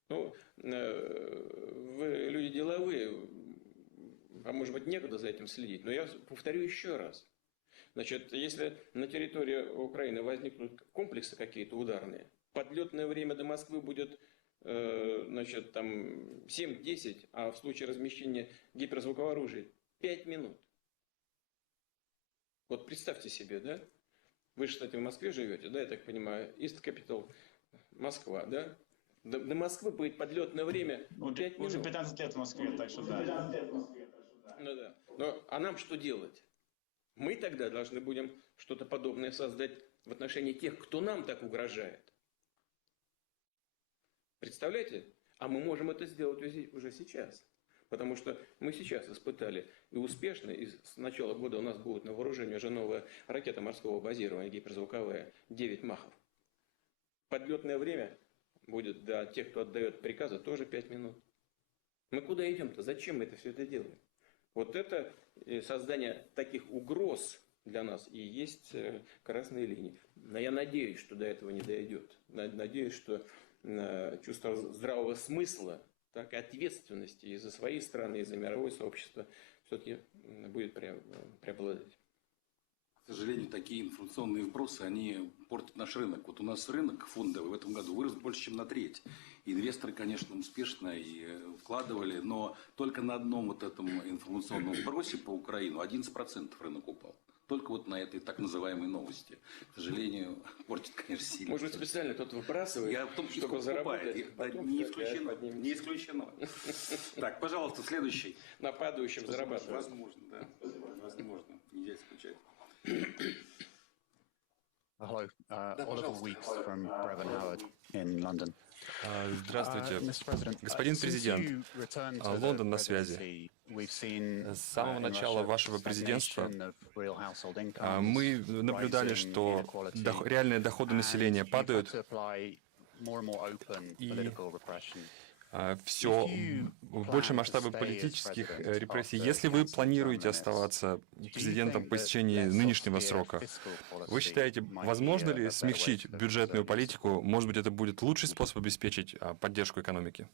Ну, вы люди деловые, а может быть некогда за этим следить, но я повторю еще раз. Значит, если на территории Украины возникнут комплексы какие-то ударные, подлетное время до Москвы будет, значит, там 7-10, а в случае размещения гиперзвукового оружия 5 минут. Вот представьте себе, да? Вы же, кстати, в Москве живете, да, я так понимаю, East Capital, Москва, да? До Москвы будет подлетное время 5 минут. Уже 15 лет в Москве, так что да. Ну да. А нам что делать? Мы тогда должны будем что-то подобное создать в отношении тех, кто нам так угрожает. Представляете? А мы можем это сделать уже сейчас. Потому что мы сейчас испытали и успешно, и с начала года у нас будет на вооружении уже новая ракета морского базирования, гиперзвуковая, 9 махов. Подлетное время будет для тех, кто отдает приказы, тоже 5 минут. Мы куда идем-то? Зачем мы все это делаем? Вот это создание таких угроз для нас и есть красные линии. Но я надеюсь, что до этого не дойдет. Надеюсь, что чувство здравого смысла, так и ответственности и за свои страны, и за мировое сообщество все-таки будет преобладать. К сожалению, такие информационные вбросы, они портят наш рынок. Вот у нас рынок фондовый в этом году вырос больше, чем на треть. Инвесторы, конечно, успешно и вкладывали, но только на одном вот этом информационном вбросе по Украину 11% рынок упал. Только вот на этой так называемой новости. К сожалению, портит, конечно, сильно. Может быть, специально кто-то выбрасывает, Я в том, чтобы заработать. Не исключено. Не исключено. Так, пожалуйста, следующий. На падающем зарабатывать. Возможно, да. Возможно. Нельзя исключать. Hello, Oliver Weeks from Brevin Howard in London. Здравствуйте, Mr. President, господин since президент. you returned to the Лондон на связи. presidency, we've seen, С самого in начала Russia, вашего президентства stagnation of real household incomes, мы наблюдали, rising что inequality, реальные доходы населения and you've had падают, to apply more and more open political repression. все больше масштабы политических репрессий. Если вы планируете оставаться президентом по истечении нынешнего срока, вы считаете, возможно ли смягчить бюджетную политику? Может быть, это будет лучший способ обеспечить поддержку экономики?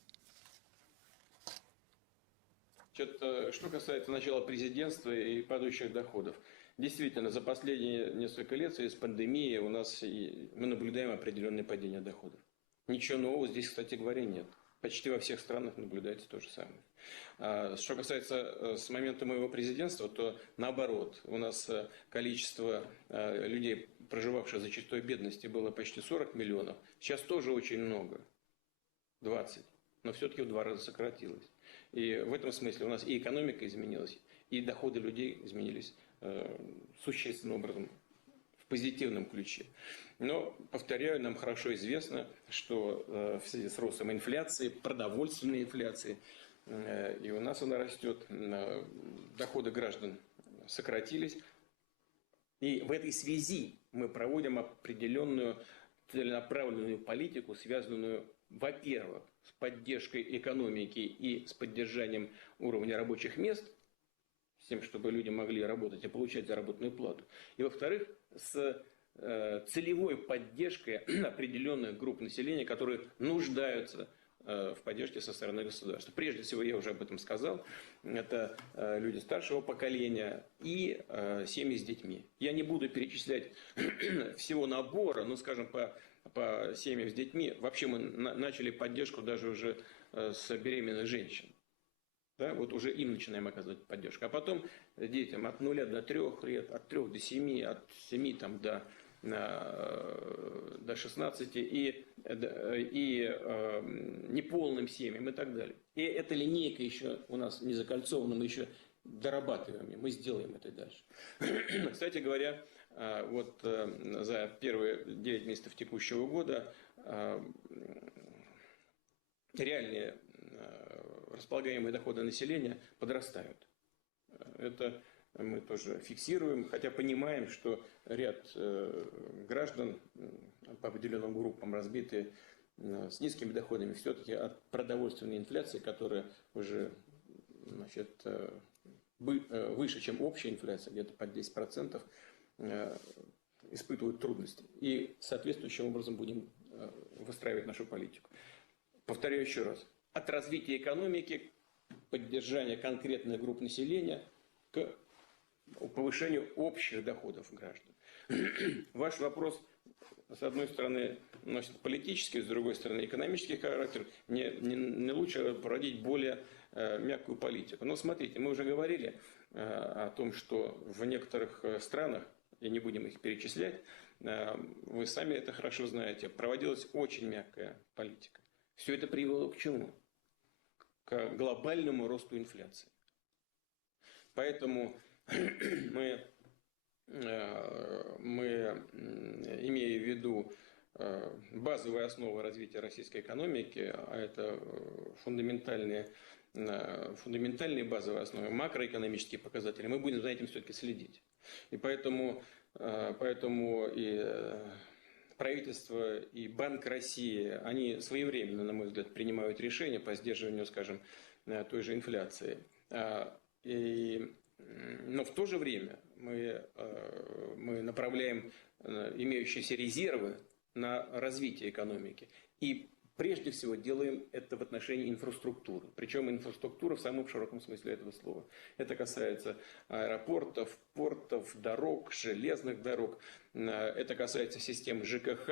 Что касается начала президентства и падающих доходов. Действительно, за последние несколько лет в связи с пандемией у нас мы наблюдаем определенное падение доходов. Ничего нового здесь, кстати говоря, нет. Почти во всех странах наблюдается то же самое. Что касается с момента моего президентства, то наоборот, у нас количество людей, проживавших за чертой бедности, было почти 40 миллионов. Сейчас тоже очень много. 20. но все-таки в 2 раза сократилось. И в этом смысле у нас и экономика изменилась, и доходы людей изменились существенным образом в позитивном ключе. Но, повторяю, нам хорошо известно, что в связи с ростом инфляции, продовольственной инфляции, и у нас она растет, доходы граждан сократились. И в этой связи мы проводим определенную целенаправленную политику, связанную, во-первых, с поддержкой экономики и с поддержанием уровня рабочих мест, с тем, чтобы люди могли работать и получать заработную плату. И, во-вторых, с целевой поддержкой определенных групп населения, которые нуждаются в поддержке со стороны государства. Прежде всего, я уже об этом сказал, это люди старшего поколения и семьи с детьми. Я не буду перечислять всего набора, но, скажем, по семьям с детьми. Вообще мы начали поддержку даже уже с беременных женщин. Да, вот уже им начинаем оказывать поддержку. А потом детям от 0 до 3 лет, от 3 до 7, от 7 там, до 16 и неполным семьям и так далее. И эта линейка еще у нас не закольцована, мы еще дорабатываем, мы сделаем это дальше. Кстати говоря, вот за первые 9 месяцев текущего года реальные располагаемые доходы населения подрастают. Это мы тоже фиксируем, хотя понимаем, что ряд граждан по определенным группам разбиты с низкими доходами все-таки от продовольственной инфляции, которая уже, значит, выше, чем общая инфляция, где-то под 10%, испытывают трудности. И соответствующим образом будем выстраивать нашу политику. Повторяю еще раз. От развития экономики, поддержания конкретных групп населения к повышению общих доходов граждан. Ваш вопрос, с одной стороны, носит политический, с другой стороны, экономический характер. Не лучше проводить более мягкую политику. Но смотрите, мы уже говорили о том, что в некоторых странах, и не будем их перечислять, вы сами это хорошо знаете, проводилась очень мягкая политика. Все это привело к чему? К глобальному росту инфляции. Поэтому мы, имея в виду базовые основы развития российской экономики, а это фундаментальные базовые основы, макроэкономические показатели, мы будем за этим все-таки следить. И поэтому и правительство, и Банк России, они своевременно, на мой взгляд, принимают решения по сдерживанию, скажем, той же инфляции. Но в то же время мы направляем имеющиеся резервы на развитие экономики. И прежде всего делаем это в отношении инфраструктуры. Причем инфраструктура в самом широком смысле этого слова. Это касается аэропортов, портов, дорог, железных дорог. Это касается систем ЖКХ,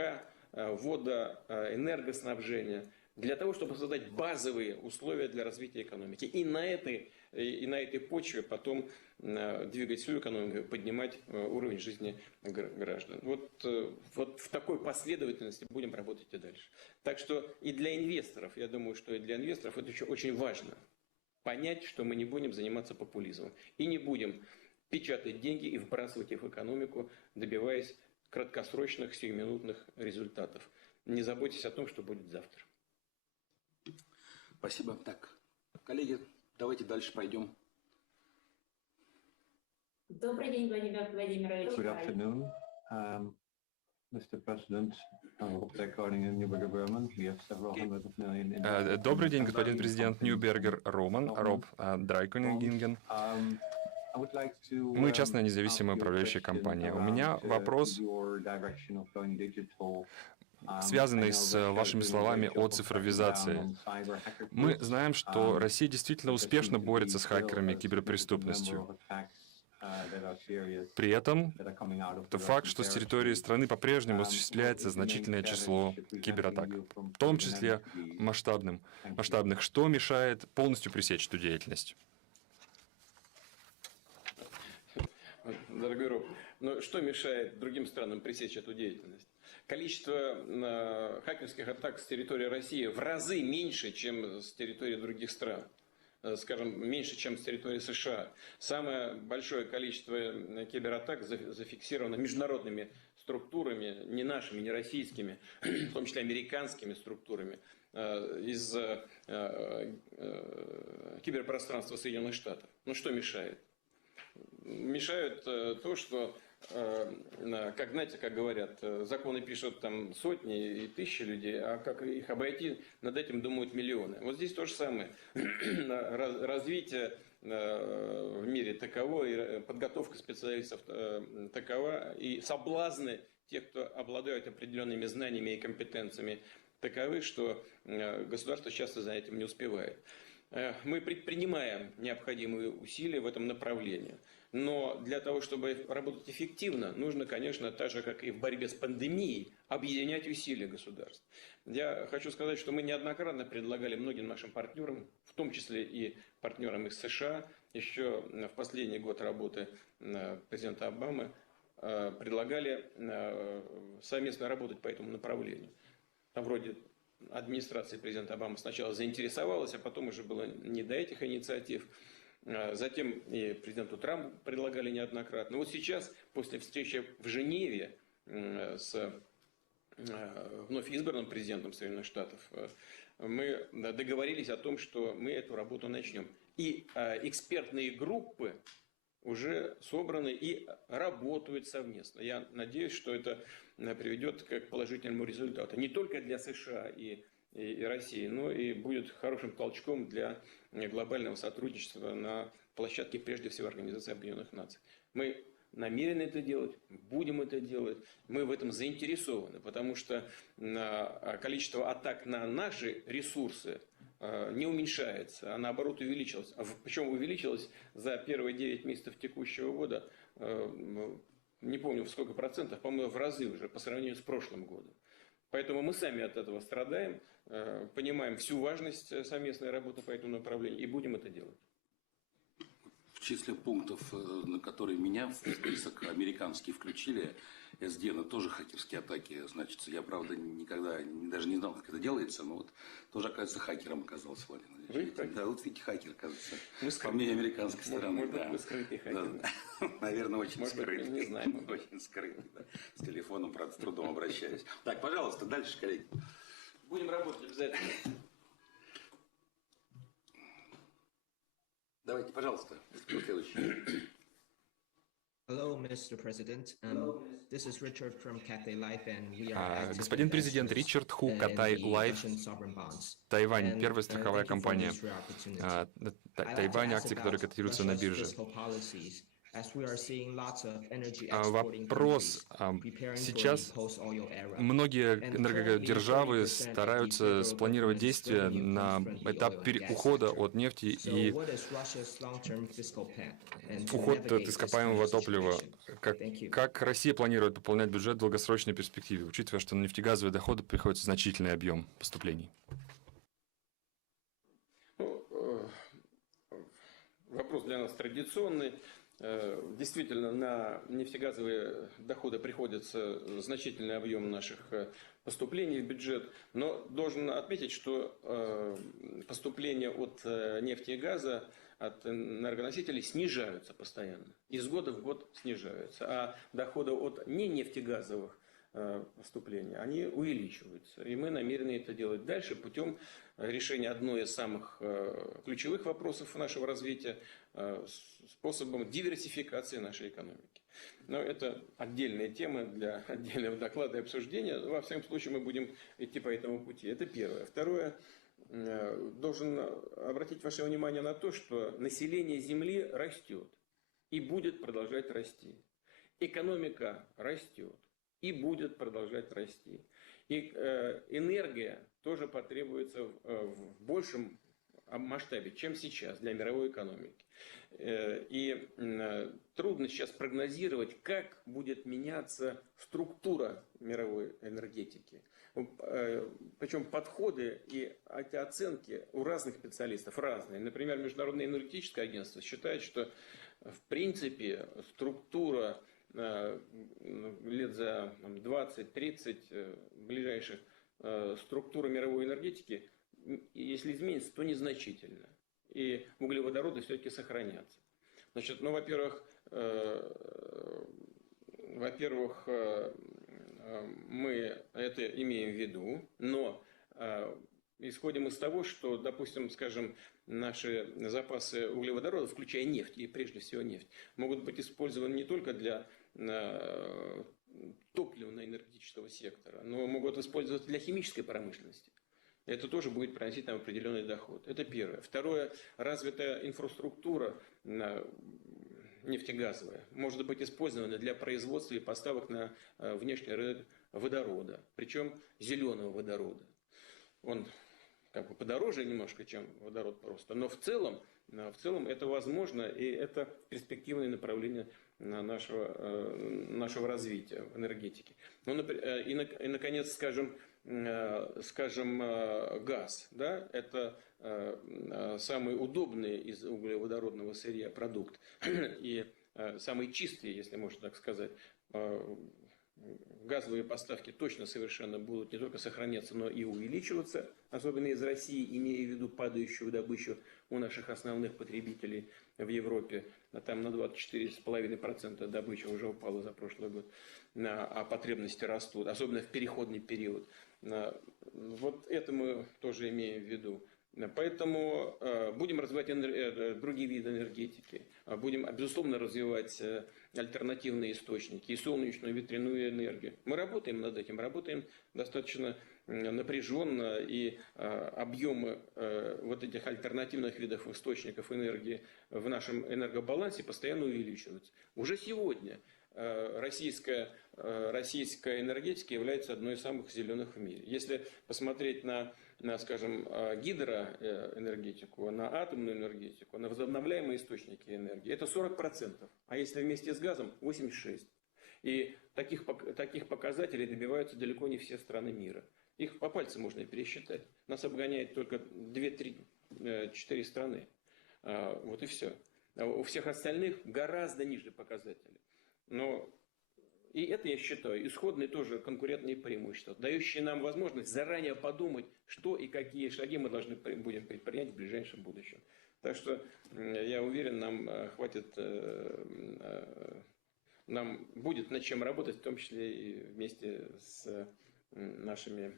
энергоснабжения. Для того, чтобы создать базовые условия для развития экономики. И на этой почве потом двигать всю экономику, поднимать уровень жизни граждан. Вот в такой последовательности будем работать и дальше. Так что и для инвесторов, я думаю, что и для инвесторов это еще очень важно. Понять, что мы не будем заниматься популизмом. И не будем печатать деньги и вбрасывать их в экономику, добиваясь краткосрочных, сиюминутных результатов. Не заботьтесь о том, что будет завтра. Спасибо. Так, коллеги, давайте дальше пойдем. Добрый день, Владимир Владимирович. Good afternoon, Mr. President. Добрый день, господин президент Ньюбергер Роман, Роб Драйконинген. Мы частная независимая управляющая компания. У меня вопрос, связанный с вашими словами о цифровизации. Мы знаем, что Россия действительно успешно борется с хакерами и киберпреступностью. При этом это факт, что с территории страны по-прежнему осуществляется значительное число кибератак, в том числе масштабных, что мешает полностью пресечь эту деятельность. Дорогой Роб, но что мешает другим странам пресечь эту деятельность? Количество хакерских атак с территории России в разы меньше, чем с территории других стран. Скажем, меньше, чем с территории США. Самое большое количество кибератак зафиксировано международными структурами, не нашими, не российскими, в том числе американскими структурами, из киберпространства Соединенных Штатов. Ну что мешает? Мешает то, что, как знаете, как говорят, законы пишут там сотни и тысячи людей, а как их обойти, над этим думают миллионы. Вот здесь то же самое. Развитие в мире таково, и подготовка специалистов такова, и соблазны тех, кто обладают определенными знаниями и компетенциями, таковы, что государство часто за этим не успевает. Мы предпринимаем необходимые усилия в этом направлении. Но для того, чтобы работать эффективно, нужно, конечно, так же, как и в борьбе с пандемией, объединять усилия государств. Я хочу сказать, что мы неоднократно предлагали многим нашим партнерам, в том числе и партнерам из США, еще в последний год работы президента Обамы, предлагали совместно работать по этому направлению. Там вроде администрация президента Обамы сначала заинтересовалась, а потом уже было не до этих инициатив. Затем и президенту Трампу предлагали неоднократно. Вот сейчас, после встречи в Женеве с вновь избранным президентом Соединенных Штатов, мы договорились о том, что мы эту работу начнем. И экспертные группы уже собраны и работают совместно. Я надеюсь, что это приведет к положительному результату. Не только для США и России, но и будет хорошим толчком для глобального сотрудничества на площадке, прежде всего, Организации Объединенных Наций. Мы намерены это делать, будем это делать, мы в этом заинтересованы, потому что количество атак на наши ресурсы не уменьшается, а наоборот увеличилось. Причем увеличилось за первые 9 месяцев текущего года, не помню в сколько процентов, по-моему, в разы уже по сравнению с прошлым годом. Поэтому мы сами от этого страдаем, понимаем всю важность совместной работы по этому направлению и будем это делать. В числе пунктов, на которые меня в список американский включили, СДН, тоже хакерские атаки, значит, я, правда, никогда даже не знал, как это делается, но вот тоже, оказывается, хакером оказался, Владимир. Да, вот видите, хакер, оказывается, по мнению американской стороны. Может быть, вы скрытый хакер. Да. Наверное, очень скрытый. Не знаю. Очень скрытый, да. С телефоном, правда, с трудом обращаюсь. Так, пожалуйста, дальше, коллеги. Будем работать обязательно. Давайте, пожалуйста, следующий. Hello, Mr. President. This is Richard from Cathay Life, and we are Господин президент, Ричард Ху, Cathay Life, Тайвань, первая страховая компания. Тайвань, акции, которые котируются на бирже. Вопрос. Сейчас многие энергодержавы стараются спланировать действия на этап ухода от нефти и уход от ископаемого топлива. Как Россия планирует пополнять бюджет в долгосрочной перспективе, учитывая, что на нефтегазовые доходы приходится значительный объем поступлений? Вопрос для нас традиционный. Действительно, на нефтегазовые доходы приходится значительный объем наших поступлений в бюджет, но должен отметить, что поступления от нефти и газа, от энергоносителей снижаются постоянно, из года в год снижаются, а доходы от ненефтегазовых поступлений, они увеличиваются. И мы намерены это делать дальше путем решения одной из самых ключевых вопросов нашего развития, способом диверсификации нашей экономики. Но это отдельная тема для отдельного доклада и обсуждения. Во всяком случае, мы будем идти по этому пути. Это первое. Второе. Должен обратить ваше внимание на то, что население Земли растет и будет продолжать расти. Экономика растет и будет продолжать расти. И энергия тоже потребуется в большем масштабе, чем сейчас для мировой экономики. И трудно сейчас прогнозировать, как будет меняться структура мировой энергетики. Причем подходы и эти оценки у разных специалистов разные. Например, Международное энергетическое агентство считает, что в принципе структура лет за 20-30 ближайших структура мировой энергетики, если изменится, то незначительно. И углеводороды все-таки сохранятся. Значит, ну, во-первых, мы это имеем в виду, но исходим из того, что, допустим, скажем, наши запасы углеводородов, включая нефть, и прежде всего нефть, могут быть использованы не только для топливно-энергетического сектора, но могут использоваться для химической промышленности. Это тоже будет приносить нам определенный доход. Это первое. Второе, развитая инфраструктура нефтегазовая может быть использована для производства и поставок на внешний рынок водорода, причем зеленого водорода. Он как бы подороже немножко, чем водород просто, но в целом это возможно, и это перспективное направление нашего развития в энергетике. Ну, и, наконец, скажем, газ, да, это самый удобный из углеводородного сырья продукт и самый чистый, если можно так сказать. Газовые поставки точно совершенно будут не только сохраняться, но и увеличиваться, особенно из России, имея в виду падающую добычу у наших основных потребителей в Европе. Там на 24,5% добыча уже упала за прошлый год, а потребности растут, особенно в переходный период. Вот это мы тоже имеем в виду. Поэтому будем развивать другие виды энергетики, будем, безусловно, развивать альтернативные источники и солнечную, и ветряную энергию. Мы работаем над этим, работаем достаточно напряженно, и объемы вот этих альтернативных видов источников энергии в нашем энергобалансе постоянно увеличиваются. Уже сегодня российская энергетика является одной из самых зеленых в мире. Если посмотреть на, скажем, гидроэнергетику, на атомную энергетику, на возобновляемые источники энергии, это 40%. А если вместе с газом – 86%. И таких показателей добиваются далеко не все страны мира. Их по пальцам можно пересчитать. Нас обгоняет только 2-3-4 страны. Вот и все. У всех остальных гораздо ниже показатели. Но и это, я считаю, исходные тоже конкурентные преимущества, дающие нам возможность заранее подумать, что и какие шаги мы будем предпринять в ближайшем будущем. Так что я уверен, нам будет над чем работать, в том числе и вместе с нашими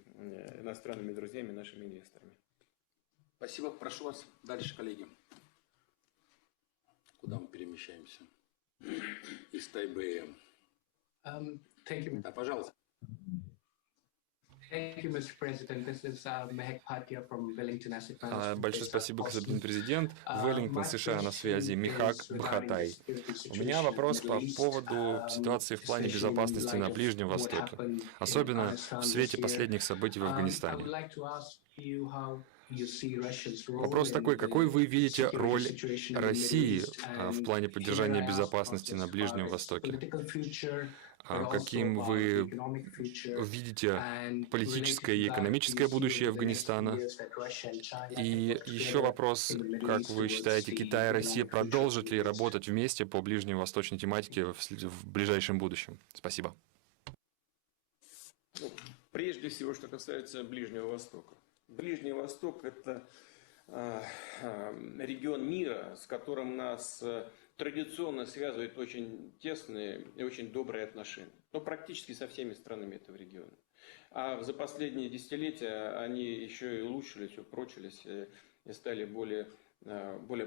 иностранными друзьями, нашими инвесторами. Спасибо. Прошу вас дальше, коллеги. Куда мы перемещаемся? Из Тайбэя. Да, пожалуйста. Большое спасибо, господин президент. Веллингтон, США, на связи. Михак Бхатай. У меня вопрос по поводу ситуации в плане безопасности на Ближнем Востоке, особенно в свете последних событий в Афганистане. Вопрос такой, какой вы видите роль России в плане поддержания безопасности на Ближнем Востоке? Каким вы видите политическое и экономическое будущее Афганистана? И еще вопрос, как вы считаете, Китай и Россия продолжат ли работать вместе по ближневосточной тематике в ближайшем будущем? Спасибо. Прежде всего, что касается Ближнего Востока. Ближний Восток – это регион мира, с которым нас традиционно связывают очень тесные и очень добрые отношения. Но практически со всеми странами этого региона. А за последние десятилетия они еще и улучшились, упрочились и стали более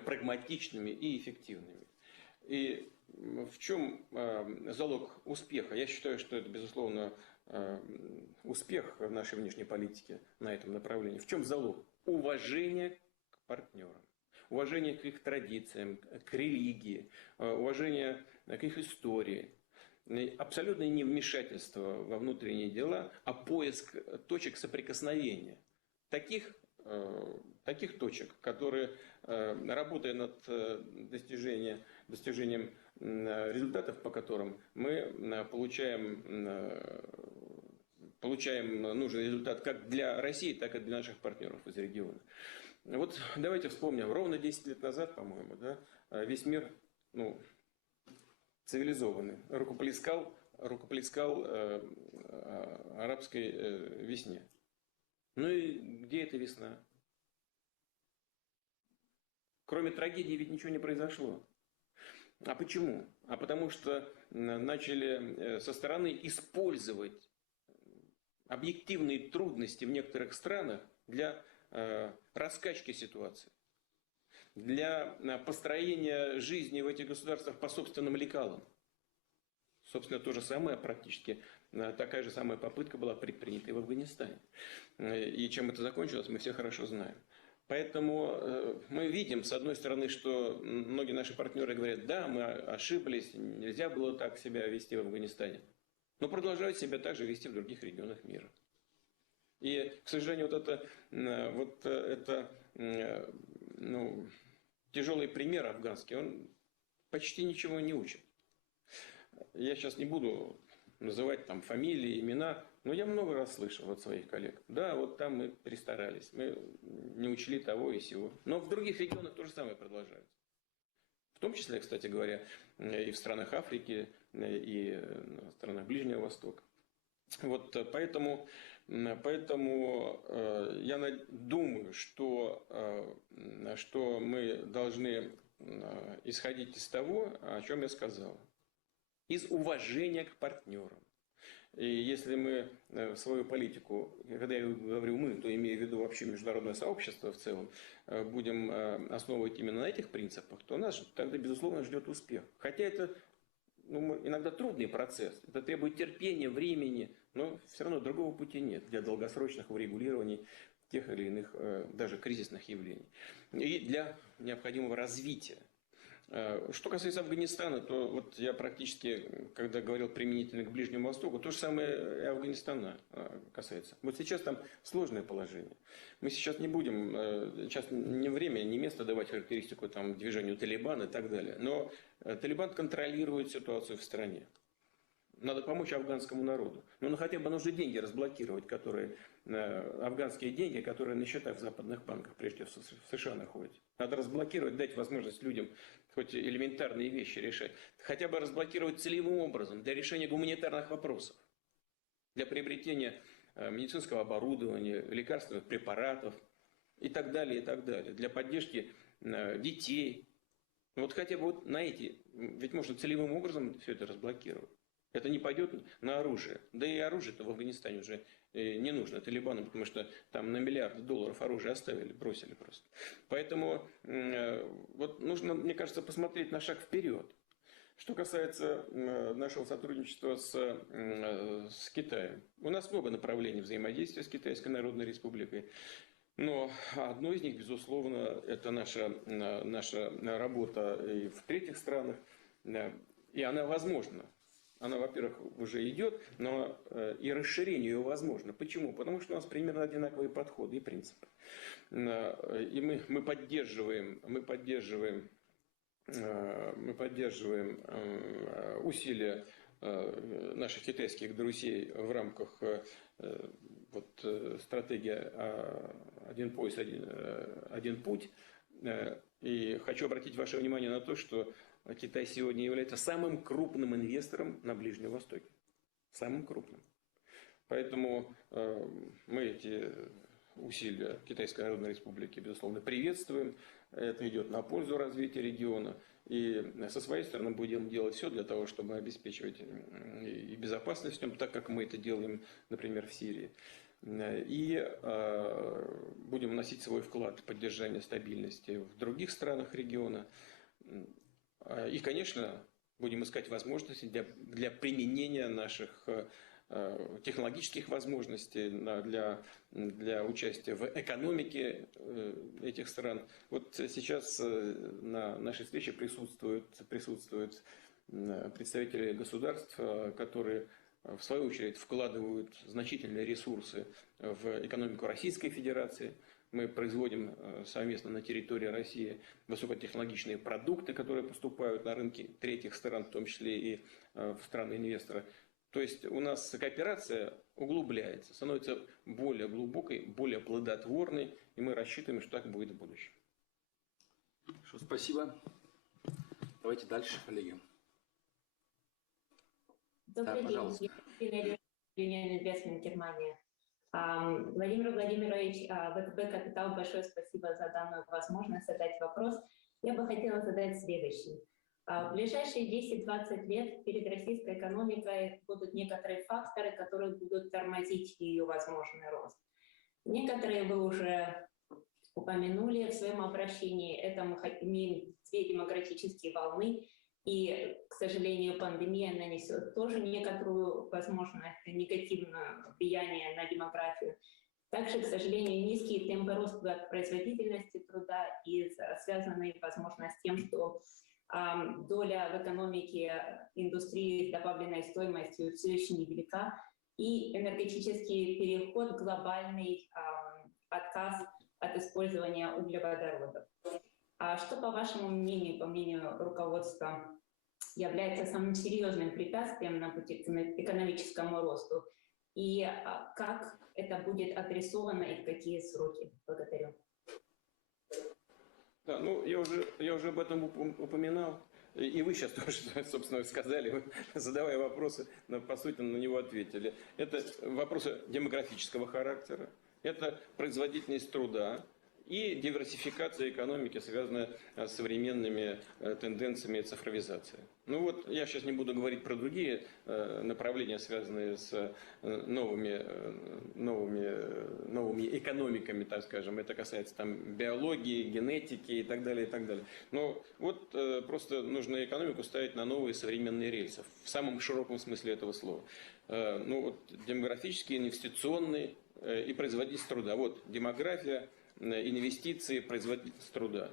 прагматичными и эффективными. И в чем залог успеха? Я считаю, что это, безусловно, успех в нашей внешней политике на этом направлении. В чем залог? Уважение к партнерам, уважение к их традициям, к религии, уважение к их истории. Абсолютное невмешательство во внутренние дела, а поиск точек соприкосновения. Таких точек, которые, работая над достижением результатов, по которым мы получаем нужный результат как для России, так и для наших партнеров из региона. Вот давайте вспомним, ровно 10 лет назад, по-моему, да, весь мир цивилизованный, рукоплескал арабской весне. Ну и где эта весна? Кроме трагедии ведь ничего не произошло. А почему? А потому что начали со стороны использовать объективные трудности в некоторых странах для раскачки ситуации, для построения жизни в этих государствах по собственным лекалам. Собственно, то же самое практически, такая же самая попытка была предпринята и в Афганистане. И чем это закончилось, мы все хорошо знаем. Поэтому мы видим, с одной стороны, что многие наши партнеры говорят, да, мы ошиблись, нельзя было так себя вести в Афганистане, но продолжают себя также вести в других регионах мира. И, к сожалению, тяжелый пример афганский, он почти ничего не учит. Я сейчас не буду называть там фамилии, имена, но я много раз слышал от своих коллег. Да, вот там мы перестарались, мы не учли того и сего. Но в других регионах то же самое продолжается. В том числе, кстати говоря, и в странах Африки, и в странах Ближнего Востока. Вот поэтому я думаю, что мы должны исходить из того, о чем я сказал. Из уважения к партнерам. И если мы свою политику, когда я говорю мы, то имею в виду вообще международное сообщество в целом, будем основывать именно на этих принципах, то нас тогда, безусловно, ждет успех. Хотя это иногда трудный процесс, это требует терпения, времени, но все равно другого пути нет для долгосрочных урегулирований тех или иных даже кризисных явлений. И для необходимого развития. Что касается Афганистана, то вот я практически, когда говорил применительно к Ближнему Востоку, то же самое и Афганистана касается. Вот сейчас там сложное положение. Мы сейчас не будем, сейчас не время, не место давать характеристику там, движению Талибана и так далее. Но Талибан контролирует ситуацию в стране. Надо помочь афганскому народу. Но хотя бы нужно деньги разблокировать, афганские деньги, которые на счетах в западных банках, прежде всего в США находятся. Надо разблокировать, дать возможность людям хоть элементарные вещи решать. Хотя бы разблокировать целевым образом для решения гуманитарных вопросов. Для приобретения медицинского оборудования, лекарственных препаратов и так далее, и так далее. Для поддержки детей. Вот хотя бы вот на эти, ведь можно целевым образом все это разблокировать. Это не пойдет на оружие. Да и оружие-то в Афганистане уже не нужно Талибану, потому что там на миллиарды долларов оружия оставили, бросили просто. Поэтому вот нужно, мне кажется, посмотреть на шаг вперед. Что касается нашего сотрудничества с Китаем. У нас много направлений взаимодействия с Китайской Народной Республикой. Но одно из них, безусловно, это наша работа и в третьих странах. И она возможна. Она, во-первых, уже идет, но и расширение ее возможно. Почему? Потому что у нас примерно одинаковые подходы и принципы. И мы поддерживаем усилия наших китайских друзей в рамках стратегии «Один пояс, один путь». И хочу обратить ваше внимание на то, что Китай сегодня является самым крупным инвестором на Ближнем Востоке. Самым крупным. Поэтому мы эти усилия Китайской Народной Республики, безусловно, приветствуем. Это идет на пользу развития региона. И со своей стороны будем делать все для того, чтобы обеспечивать и безопасность в нем, так как мы это делаем, например, в Сирии. И будем вносить свой вклад в поддержание стабильности в других странах региона. И, конечно, будем искать возможности для применения наших технологических возможностей, для участия в экономике этих стран. Вот сейчас на нашей встрече присутствуют представители государств, которые в свою очередь вкладывают значительные ресурсы в экономику Российской Федерации. Мы производим совместно на территории России высокотехнологичные продукты, которые поступают на рынки третьих стран, в том числе и в страны-инвестора. То есть у нас кооперация углубляется, становится более глубокой, более плодотворной, и мы рассчитываем, что так будет в будущем. Спасибо. Давайте дальше, коллеги. Добрый день, я Union Investment Германия. Владимир Владимирович, ВТБ Капитал, большое спасибо за данную возможность задать вопрос. Я бы хотела задать следующий. В ближайшие 10-20 лет перед российской экономикой будут некоторые факторы, которые будут тормозить ее возможный рост. Некоторые вы уже упомянули в своем обращении. Это мы имеем две демографические волны, и, к сожалению, пандемия нанесет тоже некоторую, возможно, негативное влияние на демографию. Также, к сожалению, низкие темпы роста производительности труда и связанные, возможно, с тем, что доля в экономике индустрии с добавленной стоимостью все еще невелика, и энергетический переход, глобальный отказ от использования углеводородов. А что, по вашему мнению, по мнению руководства, является самым серьезным препятствием на пути к экономическому росту? И как это будет адресовано и в какие сроки? Благодарю. Да, ну, я уже об этом упоминал. И вы сейчас тоже, собственно, сказали, задавая вопросы, но, по сути, на него ответили. Это вопросы демографического характера, это производительность труда и диверсификация экономики, связанная с современными тенденциями цифровизации. Ну вот, я сейчас не буду говорить про другие направления, связанные с новыми экономиками, так скажем. Это касается там биологии, генетики и так далее, и так далее. Но вот просто нужно экономику ставить на новые современные рельсы, в самом широком смысле этого слова. Ну вот, демографические, инвестиционные и производительность труда. Вот, демография, инвестиции, производительность труда,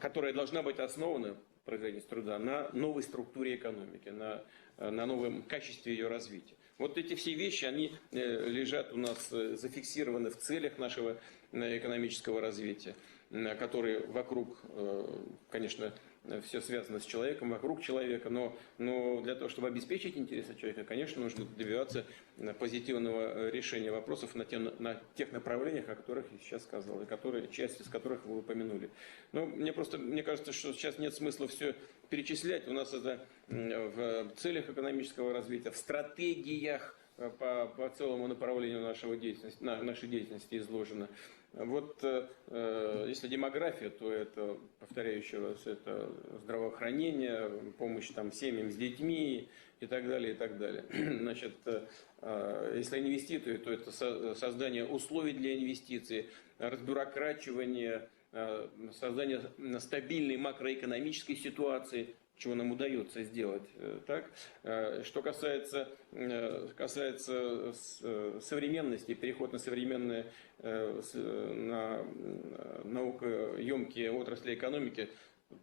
которая должна быть основана, производительность труда, на новой структуре экономики, на новом качестве ее развития. Вот эти все вещи, они лежат у нас зафиксированы в целях нашего экономического развития, которые вокруг, конечно, все связано с человеком, вокруг человека, но для того, чтобы обеспечить интересы человека, конечно, нужно добиваться позитивного решения вопросов на тех направлениях, о которых я сейчас сказал, и часть из которых вы упомянули. Но мне кажется, что сейчас нет смысла все перечислять. У нас это в целях экономического развития, в стратегиях по целому направлению нашей деятельности изложено. Вот если демография, то это, повторяю еще раз, это здравоохранение, помощь там семьям с детьми и так далее, и так далее. Значит, если инвестиции, то это создание условий для инвестиций, разбюрокрачивание, создание стабильной макроэкономической ситуации, чего нам удается сделать. Так? Что касается современности, переход на современные, на наукоемкие отрасли экономики,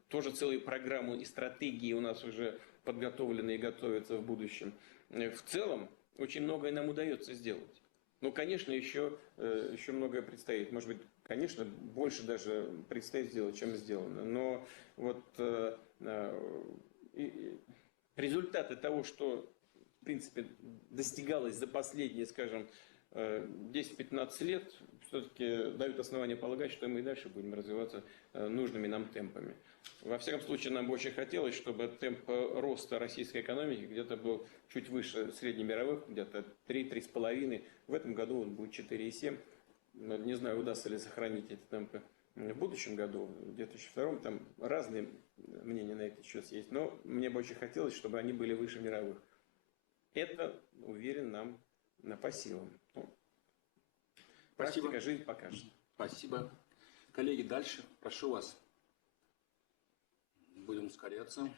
тоже целые программы и стратегии у нас уже подготовлены и готовятся в будущем. В целом, очень многое нам удается сделать. Но, конечно, еще многое предстоит. Может быть, конечно, больше даже предстоит сделать, чем сделано. Но вот результаты того, что, в принципе, достигалось за последние, скажем, 10-15 лет, все-таки дают основания полагать, что мы и дальше будем развиваться нужными нам темпами. Во всяком случае, нам бы очень хотелось, чтобы темп роста российской экономики где-то был чуть выше среднемировых, где-то 3-3,5. В этом году он будет 4,7. Не знаю, удастся ли сохранить эти темпы в будущем году, в 2002. Там разные мнения на этот счет есть. Но мне бы очень хотелось, чтобы они были выше мировых. Это, уверен, нам по силам. Спасибо. Практика, жизнь покажет. Спасибо. Коллеги, дальше. Прошу вас. Будем ускоряться.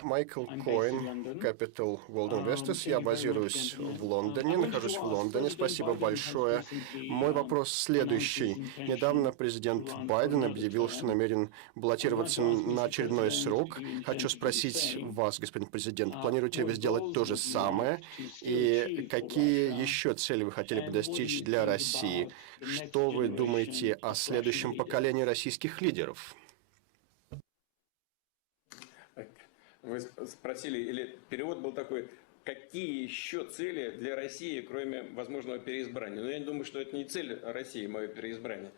Майкл Коэн, Capital World Investors. Я базируюсь в Лондоне, нахожусь в Лондоне. Спасибо большое. Мой вопрос следующий. Недавно президент Байден объявил, что намерен баллотироваться на очередной срок. Хочу спросить вас, господин президент, планируете ли вы сделать то же самое? И какие еще цели вы хотели бы достичь для России? Что вы думаете о следующем поколении российских лидеров? Вы спросили, или перевод был такой, какие еще цели для России, кроме возможного переизбрания? Но я не думаю, что это не цель России, мое переизбрание.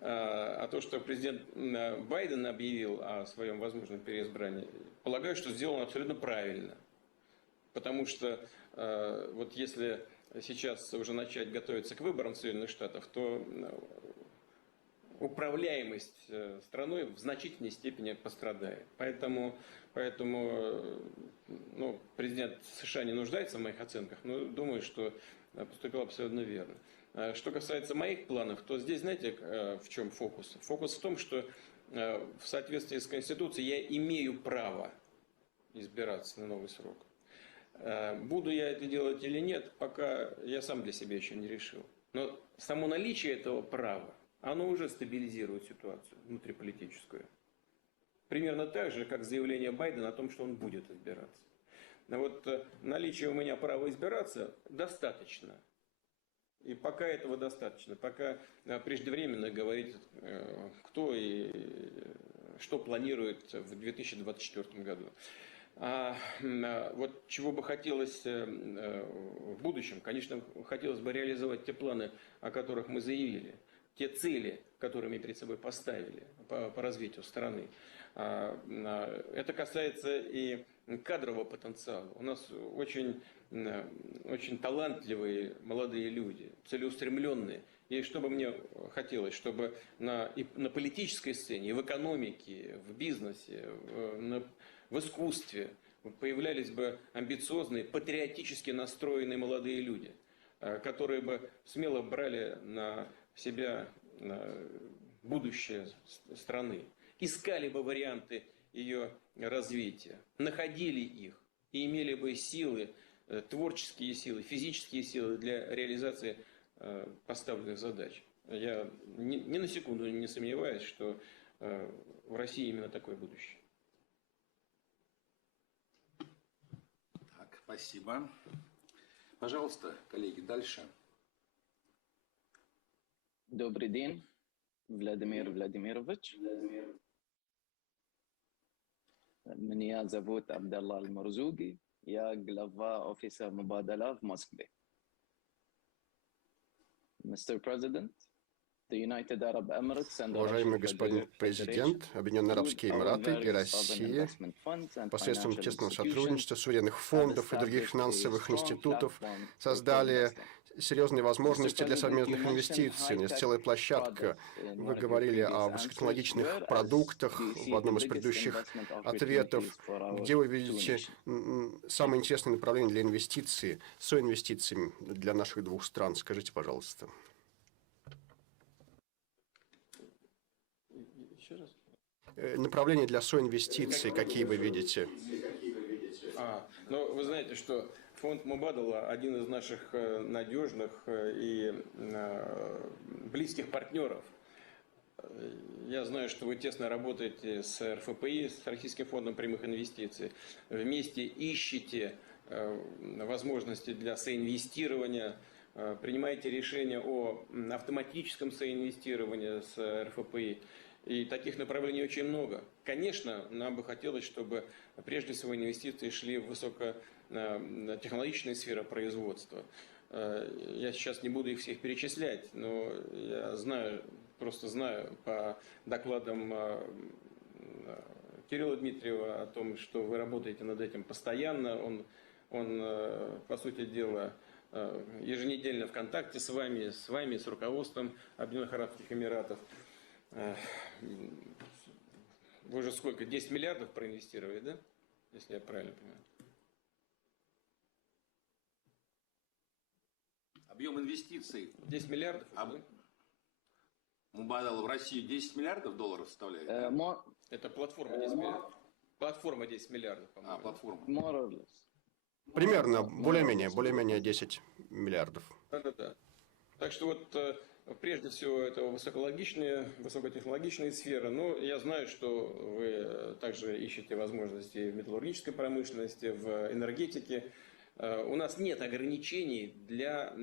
А то, что президент Байден объявил о своем возможном переизбрании, полагаю, что сделано абсолютно правильно. Потому что вот если сейчас уже начать готовиться к выборам в Соединенных Штатах, то управляемость страной в значительной степени пострадает. Поэтому президент США не нуждается в моих оценках, но думаю, что поступил абсолютно верно. Что касается моих планов, то здесь, знаете, в чем фокус? Фокус в том, что в соответствии с Конституцией я имею право избираться на новый срок. Буду я это делать или нет, пока я сам для себя еще не решил. Но само наличие этого права, оно уже стабилизирует ситуацию внутриполитическую. Примерно так же, как заявление Байдена о том, что он будет избираться. Но вот наличие у меня права избираться достаточно. И пока этого достаточно, пока преждевременно говорить, кто и что планирует в 2024 году. А вот чего бы хотелось в будущем, конечно, хотелось бы реализовать те планы, о которых мы заявили, те цели, которые мы перед собой поставили по развитию страны. Это касается и кадрового потенциала. У нас очень талантливые молодые люди, целеустремленные. И что бы мне хотелось, чтобы на политической сцене, и в экономике, в бизнесе, в искусстве появлялись бы амбициозные, патриотически настроенные молодые люди, которые бы смело брали на себя будущее страны, искали бы варианты ее развития, находили их и имели бы силы, творческие силы, физические силы для реализации поставленных задач. Я ни на секунду не сомневаюсь, что в России именно такое будущее. Так, спасибо. Пожалуйста, коллеги, дальше. Добрый день, Владимир Владимирович. Меня зовут Абдалла Аль-Марзуги. Я глава офиса Мубадала в Москве. Mr. President, the United Arab Emirates and the Уважаемый Russian господин Federation президент, Объединенные Арабские Эмираты и Россия посредством тесного сотрудничества суверенных фондов и других финансовых институтов создали серьезные возможности для совместных инвестиций. У нас целая площадка. Вы говорили о высокотехнологичных продуктах в одном из предыдущих ответов. Где вы видите самое интересное направление для инвестиций, соинвестиций для наших двух стран? Скажите, пожалуйста. Направления для соинвестиций, какие вы видите? Ну, вы знаете, что фонд Мубадала один из наших надежных и близких партнеров. Я знаю, что вы тесно работаете с РФПИ, с Российским фондом прямых инвестиций. Вместе ищете возможности для соинвестирования, принимаете решения о автоматическом соинвестировании с РФПИ. И таких направлений очень много. Конечно, нам бы хотелось, чтобы прежде всего инвестиции шли в высокотехнологичные сферы производства. Я сейчас не буду их всех перечислять, но я просто знаю по докладам Кирилла Дмитриева о том, что вы работаете над этим постоянно. Он по сути дела, еженедельно в контакте с вами, с руководством Объединенных Арабских Эмиратов. Вы уже сколько? 10 миллиардов проинвестировали, да? Если я правильно понимаю. Объем инвестиций. 10 миллиардов? Мубадала в Россию 10 миллиардов долларов составляет? Это платформа 10 миллиардов. Платформа 10 миллиардов, по-моему. Платформа. Примерно, более-менее 10 миллиардов. Да. Так что вот прежде всего это высокотехнологичные сферы. Но я знаю, что вы также ищете возможности в металлургической промышленности, в энергетике. У нас нет ограничений для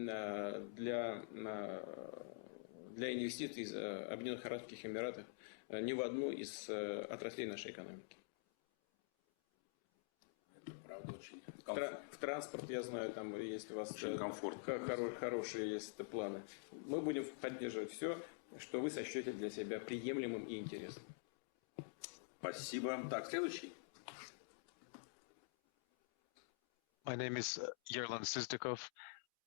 инвестиций из Объединенных Арабских Эмиратов ни в одну из отраслей нашей экономики. Это правда очень В транспорт, я знаю, там есть у вас Очень комфортно. Хорошие есть планы. Мы будем поддерживать все, что вы сочтете для себя приемлемым и интересным. Спасибо. Так, следующий. My name is Yerlan Sizdikov.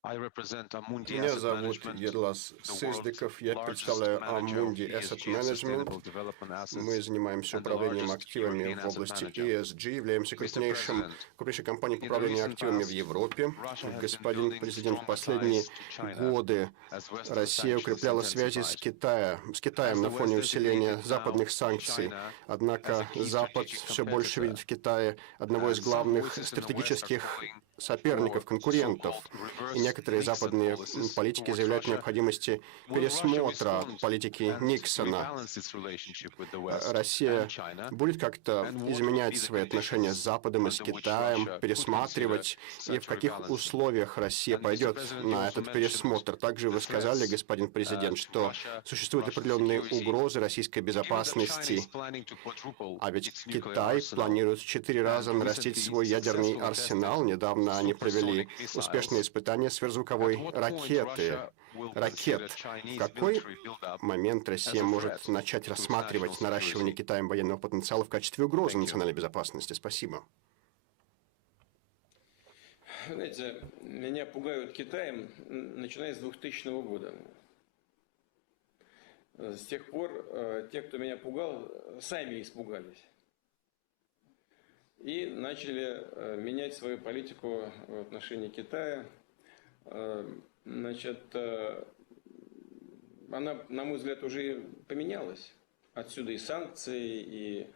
I represent Amundi Меня Asset зовут Management, Ерлас the world's Сыздыков, я largest представляю manager of Amundi Asset ESG Management. sustainable development assets Мы занимаемся and the управлением largest активами European в asset области manager. ESG, являемся Mr. крупнейшей President, компанией по in the управлению recent активами в past, Европе. Russia has been Господин building президент, в stronger последние ties to China годы as Western Россия sanctions укрепляла связи с intensified. Китаем As на the фоне West усиления designated западных now санкций. China as Однако a key Запад strategic все больше competitor, видит в Китае одного из some главных voices in the West are стратегических calling соперников, for конкурентов. so-called И reverse некоторые Nixon западные policies политики towards заявляют о Russia. необходимости Will Russia пересмотра respond политики and Никсона. rebalance its relationship with the West Россия and China? будет как-то And what would изменять be the свои отношения с conditions Западом и с under which Китаем, Russia could пересматривать, consider и в such каких rebalancing? условиях Россия And, Mr. пойдет President, you на also этот mentioned пересмотр. Также вы the сказали, threats господин президент, to что Russia, существуют Russian определенные security. угрозы российской Given that China безопасности, is planning to quadruple а ведь its nuclear Китай arsenal планирует в 4 раза and нарастить recently свой ядерный successfully арсенал. tested Недавно они провели supersonic успешные missiles, испытания at сверхзвуковой what point ракеты. Russia will consider Ракет. В Chinese какой military buildup момент as Россия a может threat начать to its рассматривать national наращивание security? Китаем военного потенциала в качестве угрозы Thank you. национальной безопасности? Спасибо. Знаете, меня пугают Китаем, начиная с 2000 года. С тех пор те, кто меня пугал, сами испугались. И начали менять свою политику в отношении Китая. Значит, она, на мой взгляд, уже поменялась. Отсюда и санкции,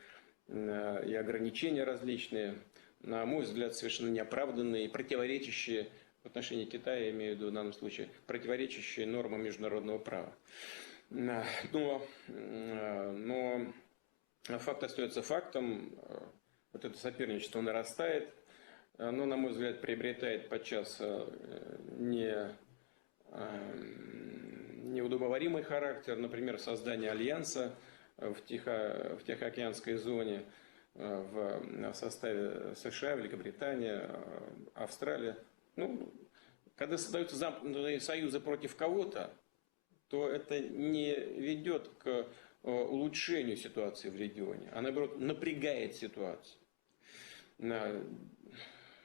и ограничения различные. На мой взгляд, совершенно неоправданные и противоречащие в отношении Китая, я имею в виду в данном случае, противоречащие нормам международного права. Но факт остается фактом. Вот это соперничество нарастает. Оно, на мой взгляд, приобретает подчас неудобоваримый характер. Например, создание альянса в Тихоокеанской зоне в составе США, Великобритании, Австралии. Ну, когда создаются замкнутые союзы против кого-то, то это не ведет к улучшению ситуации в регионе, а наоборот напрягает ситуацию.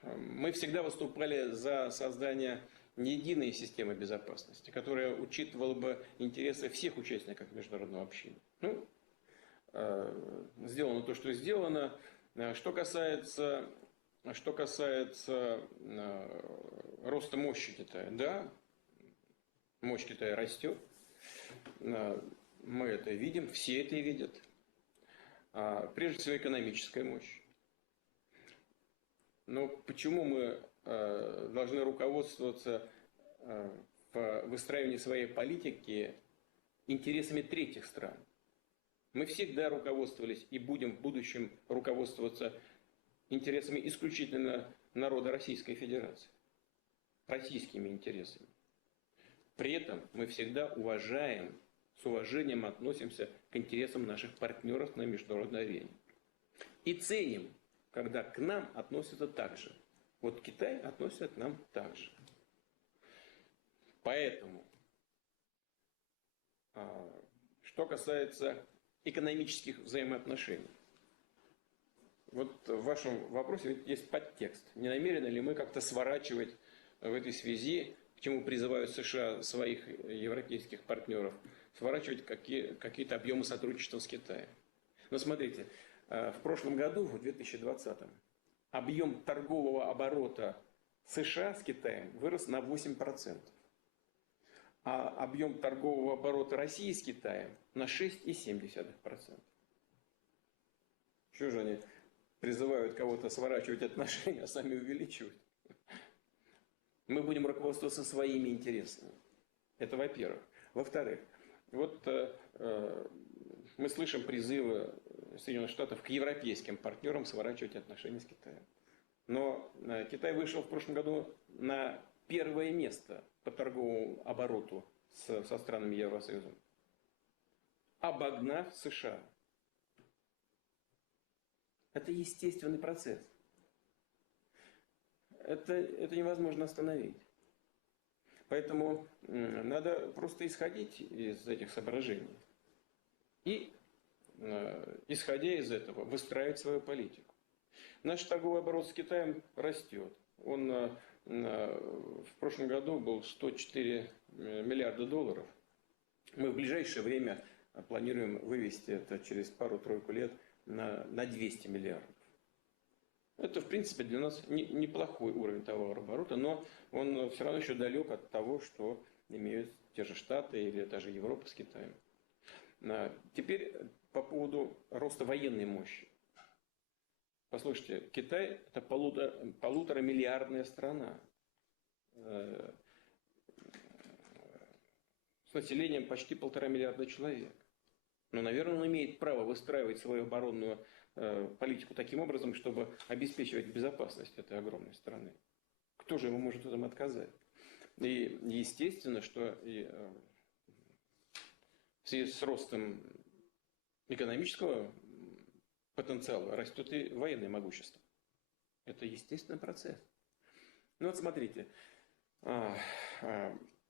Мы всегда выступали за создание единой системы безопасности, которая учитывала бы интересы всех участников международного общения. Ну, сделано то, что сделано. Что касается роста мощи Китая, да, мощь Китая растет. Мы это видим, все это видят. Прежде всего, экономическая мощь. Но почему мы должны руководствоваться в выстраивании своей политики интересами третьих стран? Мы всегда руководствовались и будем в будущем руководствоваться интересами исключительно народа Российской Федерации, российскими интересами. При этом мы всегда уважаем, с уважением относимся к интересам наших партнеров на международной арене. И ценим, когда к нам относятся так же. Вот Китай относится к нам так же. Поэтому, что касается экономических взаимоотношений. Вот в вашем вопросе есть подтекст. Не намерены ли мы как-то сворачивать в этой связи, к чему призывают США своих европейских партнеров, сворачивать какие-то объемы сотрудничества с Китаем? Но смотрите, в прошлом году, в 2020, объем торгового оборота США с Китаем вырос на 8%. А объем торгового оборота России с Китаем на 6,7%. Что же они призывают кого-то сворачивать отношения, а сами увеличивать? Мы будем руководствоваться своими интересами. Это во-первых. Во-вторых, вот мы слышим призывы Соединенных Штатов к европейским партнерам сворачивать отношения с Китаем. Но Китай вышел в прошлом году на первое место по торговому обороту со странами Евросоюза, обогнав США. Это естественный процесс. это невозможно остановить. Поэтому надо просто исходить из этих соображений и, исходя из этого, выстраивать свою политику. Наш торговый оборот с Китаем растет. Он в прошлом году был 104 миллиарда долларов. Мы в ближайшее время планируем вывести это через пару-тройку лет на 200 миллиардов. Это, в принципе, для нас неплохой уровень товарооборота, но он все равно еще далек от того, что имеют те же Штаты или даже Европа с Китаем. Теперь по поводу роста военной мощи. Послушайте, Китай – это полуторамиллиардная страна с населением почти 1,5 миллиарда человек. Но, наверное, он имеет право выстраивать свою оборонную политику таким образом, чтобы обеспечивать безопасность этой огромной страны. Кто же ему может в этом отказать? И естественно, что в связи с ростом экономического потенциала растет и военное могущество. Это естественный процесс. Ну вот смотрите,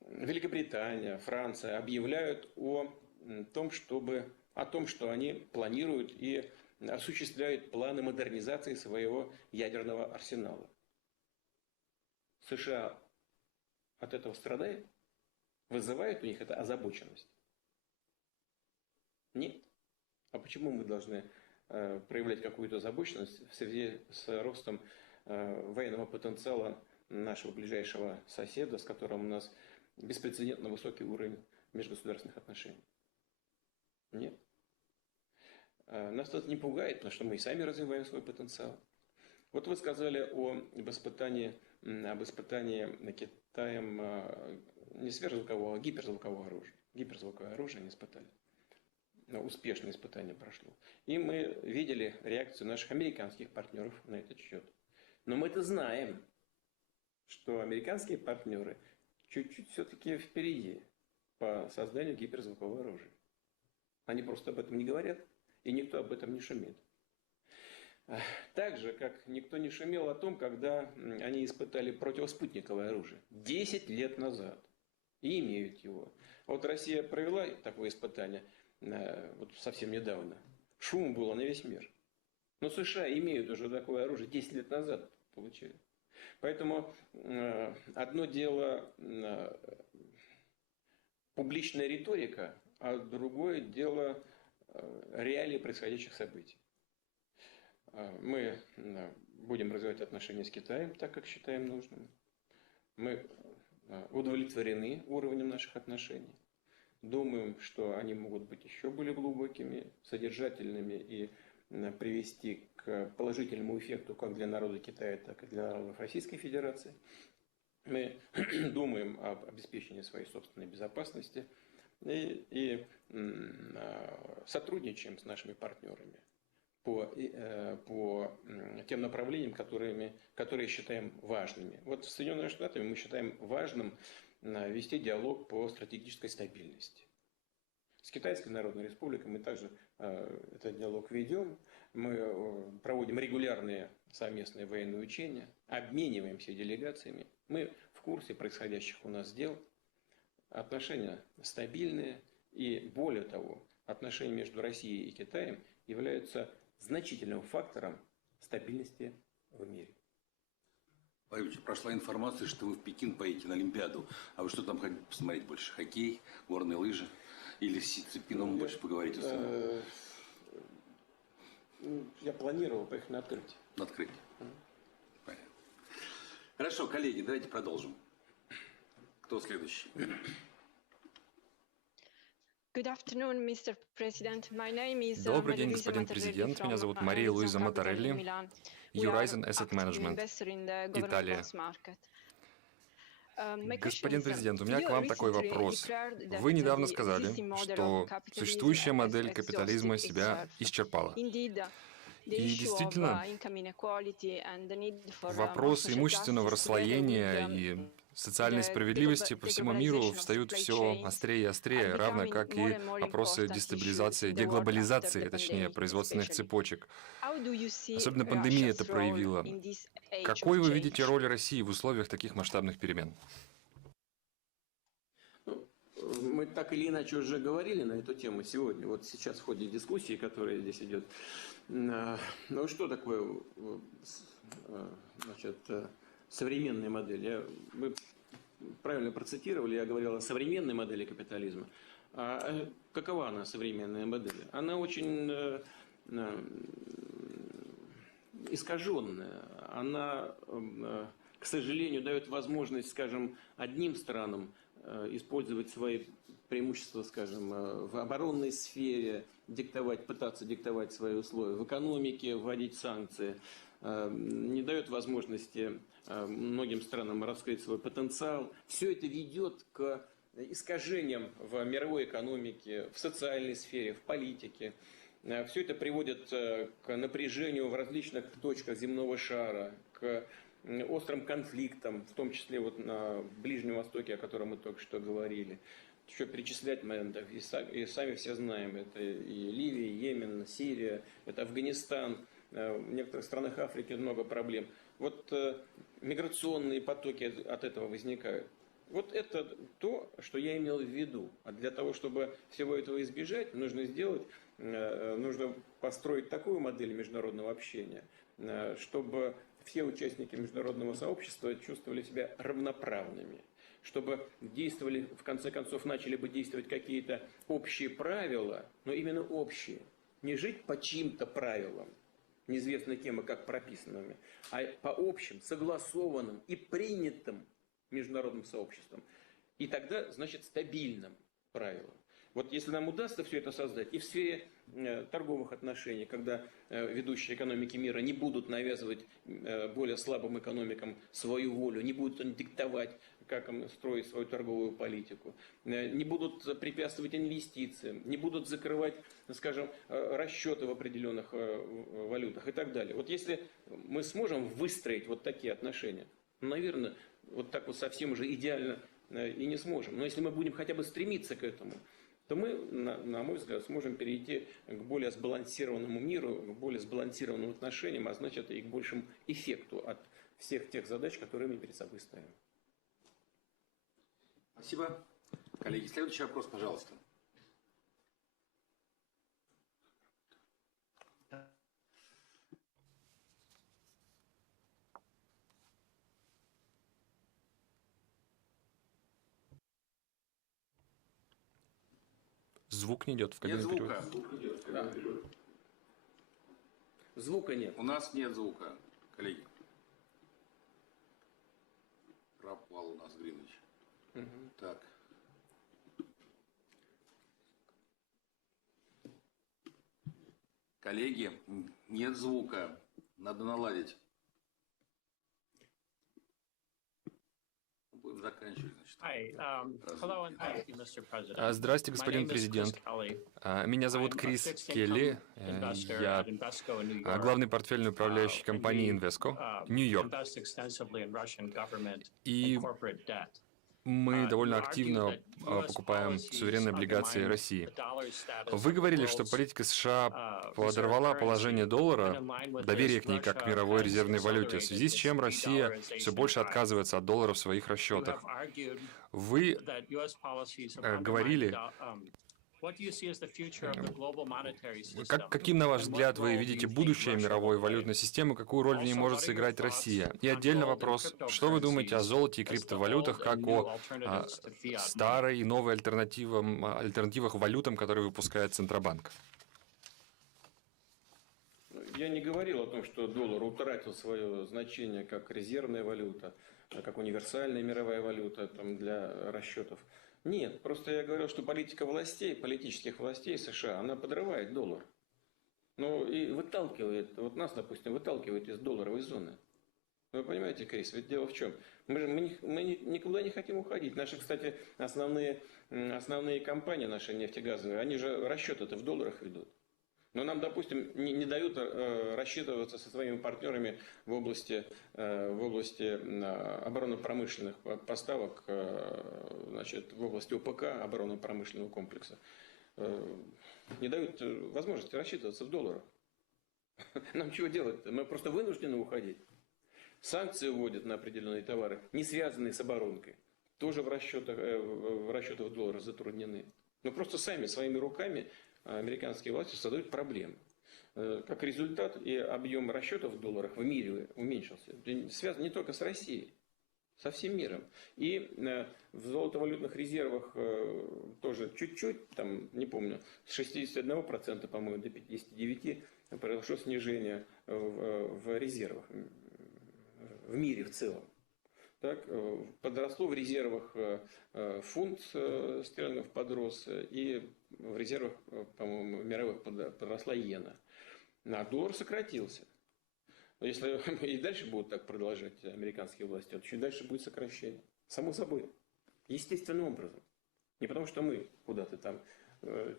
Великобритания, Франция объявляют о том, что они планируют и осуществляют планы модернизации своего ядерного арсенала. США от этого страдает? Вызывает у них это озабоченность? Нет. А почему мы должны проявлять какую-то озабоченность в связи с ростом военного потенциала нашего ближайшего соседа, с которым у нас беспрецедентно высокий уровень межгосударственных отношений? Нет. Нас это не пугает, потому что мы и сами развиваем свой потенциал. Вот вы сказали об испытании Китаем не сверхзвукового, а гиперзвукового оружия. Гиперзвуковое оружие они испытали. Успешное испытание прошло. И мы видели реакцию наших американских партнеров на этот счет. Но мы-то знаем, что американские партнеры чуть-чуть все-таки впереди по созданию гиперзвукового оружия. Они просто об этом не говорят, и никто об этом не шумит. Так же, как никто не шумел о том, когда они испытали противоспутниковое оружие 10 лет назад. И имеют его. Вот Россия провела такое испытание вот совсем недавно. Шум было на весь мир. Но США имеют уже такое оружие 10 лет назад получили. Поэтому одно дело публичная риторика, а другое дело реалии происходящих событий. Мы будем развивать отношения с Китаем так, как считаем нужным. Мы удовлетворены уровнем наших отношений. Думаем, что они могут быть еще более глубокими, содержательными и привести к положительному эффекту как для народа Китая, так и для народов Российской Федерации. Мы думаем об обеспечении своей собственной безопасности и сотрудничаем с нашими партнерами по тем направлениям, которые считаем важными. Вот с Соединенными Штатами мы считаем важным вести диалог по стратегической стабильности. С Китайской Народной Республикой мы также этот диалог ведем. Мы проводим регулярные совместные военные учения, обмениваемся делегациями. Мы в курсе происходящих у нас дел. Отношения стабильные. И более того, отношения между Россией и Китаем являются значительным фактором стабильности в мире. Владимир, прошла информация, что вы в Пекин поедете на Олимпиаду. А вы что там хотите посмотреть больше? Хоккей, горные лыжи? Или с Си Цзиньпином больше поговорить? Я планировал поехать на открытие. На открытие. Понятно. Хорошо, коллеги, давайте продолжим. Кто следующий? Добрый день, господин президент. Меня зовут Мария Луиза Матарелли, Horizon Asset Management, Италия. Господин президент, у меня к вам такой вопрос. Вы недавно сказали, что существующая модель капитализма себя исчерпала. И действительно, вопрос имущественного расслоения и социальной справедливости по всему миру встают все острее и острее, равно как и вопросы дестабилизации, деглобализации, точнее, производственных цепочек. Особенно пандемия это проявила. Какой вы видите роль России в условиях таких масштабных перемен? Мы так или иначе уже говорили на эту тему сегодня, вот сейчас в ходе дискуссии, которая здесь идет. Ну что такое, значит, современная модель? Вы правильно процитировали, я говорил о современной модели капитализма. А какова она, современная модель? Она очень искаженная. Она, к сожалению, дает возможность, скажем, одним странам использовать свои преимущества, скажем, в оборонной сфере, пытаться диктовать свои условия, в экономике вводить санкции, не дает возможности многим странам раскрыть свой потенциал. Все это ведет к искажениям в мировой экономике, в социальной сфере, в политике. Все это приводит к напряжению в различных точках земного шара, к острым конфликтам, в том числе вот на Ближнем Востоке, о котором мы только что говорили. Еще перечислять моментов, и сами все знаем, это и Ливия, и Йемен, Сирия, это Афганистан, в некоторых странах Африки много проблем. Вот миграционные потоки от этого возникают. Вот это то, что я имел в виду. А для того, чтобы всего этого избежать, нужно построить такую модель международного общения, чтобы все участники международного сообщества чувствовали себя равноправными, чтобы действовали, в конце концов, начали бы действовать какие-то общие правила, но именно общие. Не жить по чьим-то правилам, неизвестно кем и как прописанными, а по общим, согласованным и принятым международным сообществом. И тогда, значит, стабильным правилам. Вот если нам удастся все это создать, и в сфере торговых отношений, когда ведущие экономики мира не будут навязывать более слабым экономикам свою волю, не будут они диктовать, как им строить свою торговую политику, не будут препятствовать инвестициям, не будут закрывать, скажем, расчеты в определенных валютах и так далее. Вот если мы сможем выстроить вот такие отношения, наверное, вот так вот совсем уже идеально и не сможем. Но если мы будем хотя бы стремиться к этому, то мы, на мой взгляд, сможем перейти к более сбалансированному миру, к более сбалансированным отношениям, а значит и к большему эффекту от всех тех задач, которые мы перед собой ставим. Спасибо. Коллеги, следующий вопрос, пожалуйста. Звук не идет в кабине Нет звука. перевода. Да. Звука нет. У нас нет звука, коллеги. Пропал у нас Гринвич. Так. Коллеги, нет звука. Надо наладить. Будем заканчивать, значит. Здрасте, господин президент. Меня зовут Крис Келли. Я главный портфельный управляющий компании Invesco, Нью-Йорк. И мы довольно активно покупаем суверенные облигации России. Вы говорили, что политика США подорвала положение доллара, доверие к ней как к мировой резервной валюте, в связи с чем Россия все больше отказывается от доллара в своих расчетах. Вы говорили, каким, на ваш взгляд, вы видите будущее мировой валютной системы, какую роль в ней может сыграть Россия? И отдельно вопрос, что вы думаете о золоте и криптовалютах, как о старой и новой альтернативах валютам, которые выпускает Центробанк? Я не говорил о том, что доллар утратил свое значение как резервная валюта, как универсальная мировая валюта для расчетов. Нет, просто я говорил, что политика властей, политических властей США, она подрывает доллар. Ну и выталкивает, вот нас, допустим, выталкивает из долларовой зоны. Вы понимаете, Крис, ведь дело в чем? Мы никуда не хотим уходить. Наши, кстати, основные компании, наши нефтегазовые, они же расчеты-то в долларах ведут. Но нам, допустим, не дают рассчитываться со своими партнерами в области оборонно-промышленных поставок, значит, в области ОПК, оборонно-промышленного комплекса. Не дают возможности рассчитываться в долларах. Нам чего делать-то? Мы просто вынуждены уходить. Санкции вводят на определенные товары, не связанные с оборонкой. Тоже в расчетах долларов затруднены. Но просто своими руками американские власти создают проблемы. Как результат, и объем расчетов в долларах в мире уменьшился. Связан не только с Россией, со всем миром. И в золотовалютных резервах тоже чуть-чуть, там, не помню, с 61%, по-моему, до 59% произошло снижение в резервах в мире в целом. Так, подросло в резервах фунт стерлингов подрос, и в резервах, по-моему, мировых подросла иена. А доллар сократился. Если и дальше будут так продолжать американские власти, то еще дальше будет сокращение. Само собой. Естественным образом. Не потому, что мы куда-то там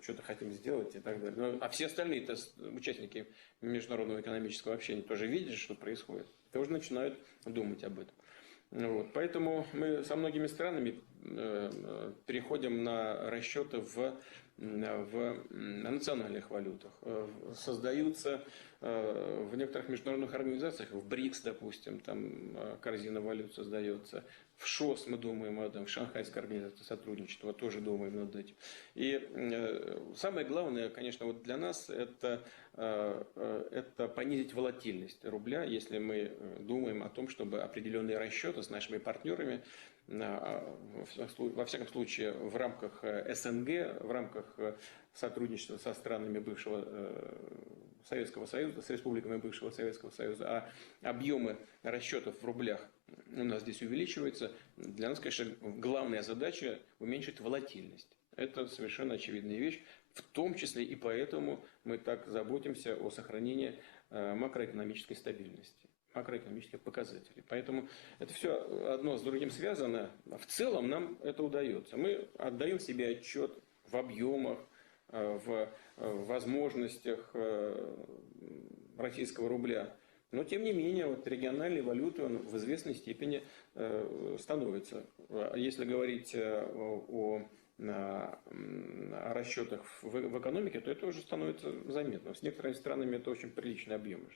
что-то хотим сделать и так далее. А все остальные участники международного экономического общения тоже видят, что происходит. Тоже начинают думать об этом. Вот. Поэтому мы со многими странами переходим на расчеты в национальных валютах. Создаются в некоторых международных организациях, в БРИКС, допустим, там корзина валют создается. В ШОС мы думаем об этом, в Шанхайской организации сотрудничества тоже думаем над этим. И самое главное, конечно, вот для нас это понизить волатильность рубля, если мы думаем о том, чтобы определенные расчеты с нашими партнерами, во всяком случае, в рамках СНГ, в рамках сотрудничества со странами бывшего Советского Союза, с республиками бывшего Советского Союза, а объемы расчетов в рублях у нас здесь увеличиваются. Для нас, конечно, главная задача уменьшить волатильность. Это совершенно очевидная вещь. В том числе и поэтому мы так заботимся о сохранении макроэкономической стабильности, макроэкономических показателей. Поэтому это все одно с другим связано. В целом нам это удается. Мы отдаем себе отчет в объемах, в возможностях российского рубля. Но, тем не менее, вот региональные валюты в известной степени становятся. Если говорить о расчетах в экономике, то это уже становится заметно. С некоторыми странами это очень приличный объем.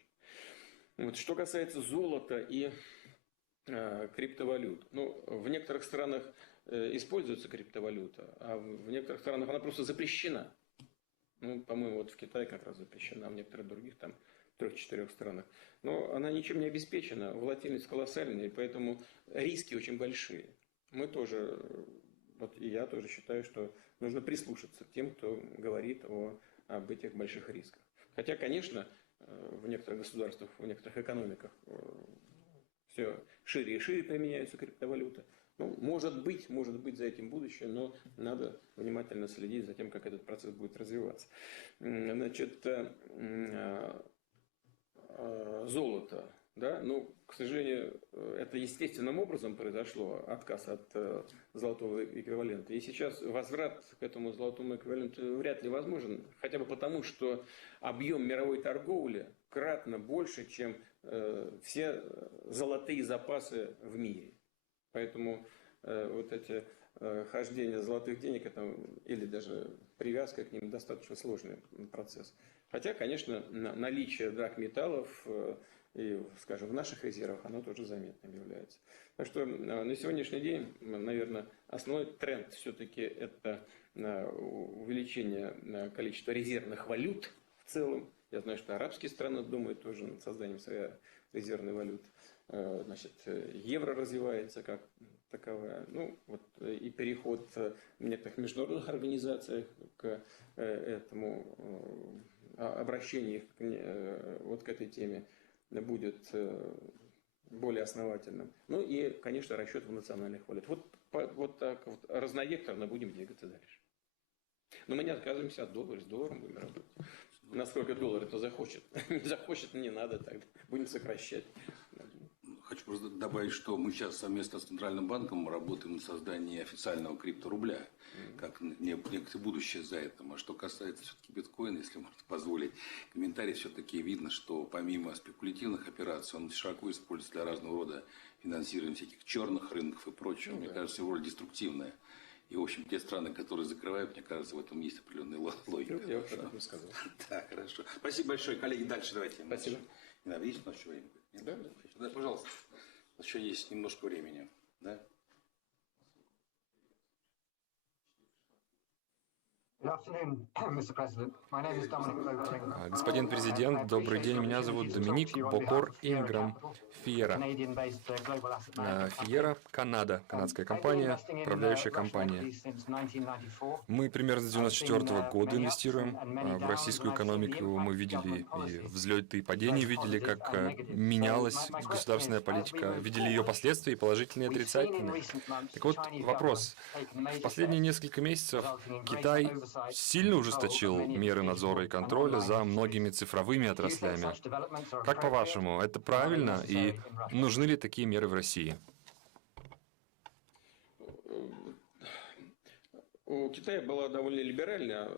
Вот. Что касается золота и криптовалют. Ну, в некоторых странах используется криптовалюта, а в некоторых странах она просто запрещена. Ну, по-моему, вот в Китае как раз запрещена, а в некоторых других там 3-4 странах. Но она ничем не обеспечена, волатильность колоссальная, и поэтому риски очень большие. Мы тоже, вот и я тоже считаю, что нужно прислушаться к тем, кто говорит об этих больших рисках. Хотя, конечно, в некоторых государствах, в некоторых экономиках все шире и шире применяются криптовалюты. Ну, может быть за этим будущее, но надо внимательно следить за тем, как этот процесс будет развиваться. Значит, золото, да, ну, к сожалению, это естественным образом произошло, отказ от золотого эквивалента. И сейчас возврат к этому золотому эквиваленту вряд ли возможен, хотя бы потому, что объем мировой торговли кратно больше, чем все золотые запасы в мире. Поэтому вот эти хождения золотых денег это, или даже привязка к ним достаточно сложный процесс. Хотя, конечно, наличие драгметаллов и, скажем, в наших резервах оно тоже заметным является. Так что на сегодняшний день, наверное, основной тренд все-таки это увеличение количества резервных валют в целом. Я знаю, что арабские страны думают тоже над созданием своей резервной валюты. Значит, евро развивается как таковая. Ну, вот, и переход в некоторых международных организациях к этому обращению вот к этой теме будет более основательным. Ну и, конечно, расчет в национальных валютах. Вот так вот разновекторно будем двигаться дальше. Но мы не отказываемся от доллара, с долларом будем работать. Насколько доллар это захочет. Не захочет, не надо, тогда будем сокращать. хочу просто добавить, что мы сейчас совместно с Центральным банком работаем на создании официального крипторубля, как некое будущее за этим. А что касается все-таки биткоина, если можно позволить, комментарий все-таки видно, что помимо спекулятивных операций, он широко используется для разного рода финансирования всяких черных рынков и прочего. Мне кажется, его роль деструктивная. И, в общем, те страны, которые закрывают, мне кажется, в этом есть определенная логика. Я вот об этом сказал. Да, хорошо. Спасибо большое. Коллеги, дальше давайте. Спасибо. Не надо, есть у нас еще время? Да? Да, пожалуйста. У нас еще есть немножко времени. Да? Господин президент, добрый день. Меня зовут Доминик Бокор Инграм Фиера. Фиера, Канада, канадская компания, управляющая компания. Мы примерно с 1994 года инвестируем в российскую экономику. Мы видели и взлеты, и падения, видели, как менялась государственная политика, видели ее последствия, и положительные, и отрицательные. Так вот, вопрос. В последние несколько месяцев Китай сильно ужесточил меры надзора и контроля за многими цифровыми отраслями. Как по-вашему, это правильно и нужны ли такие меры в России? У Китая была довольно либеральная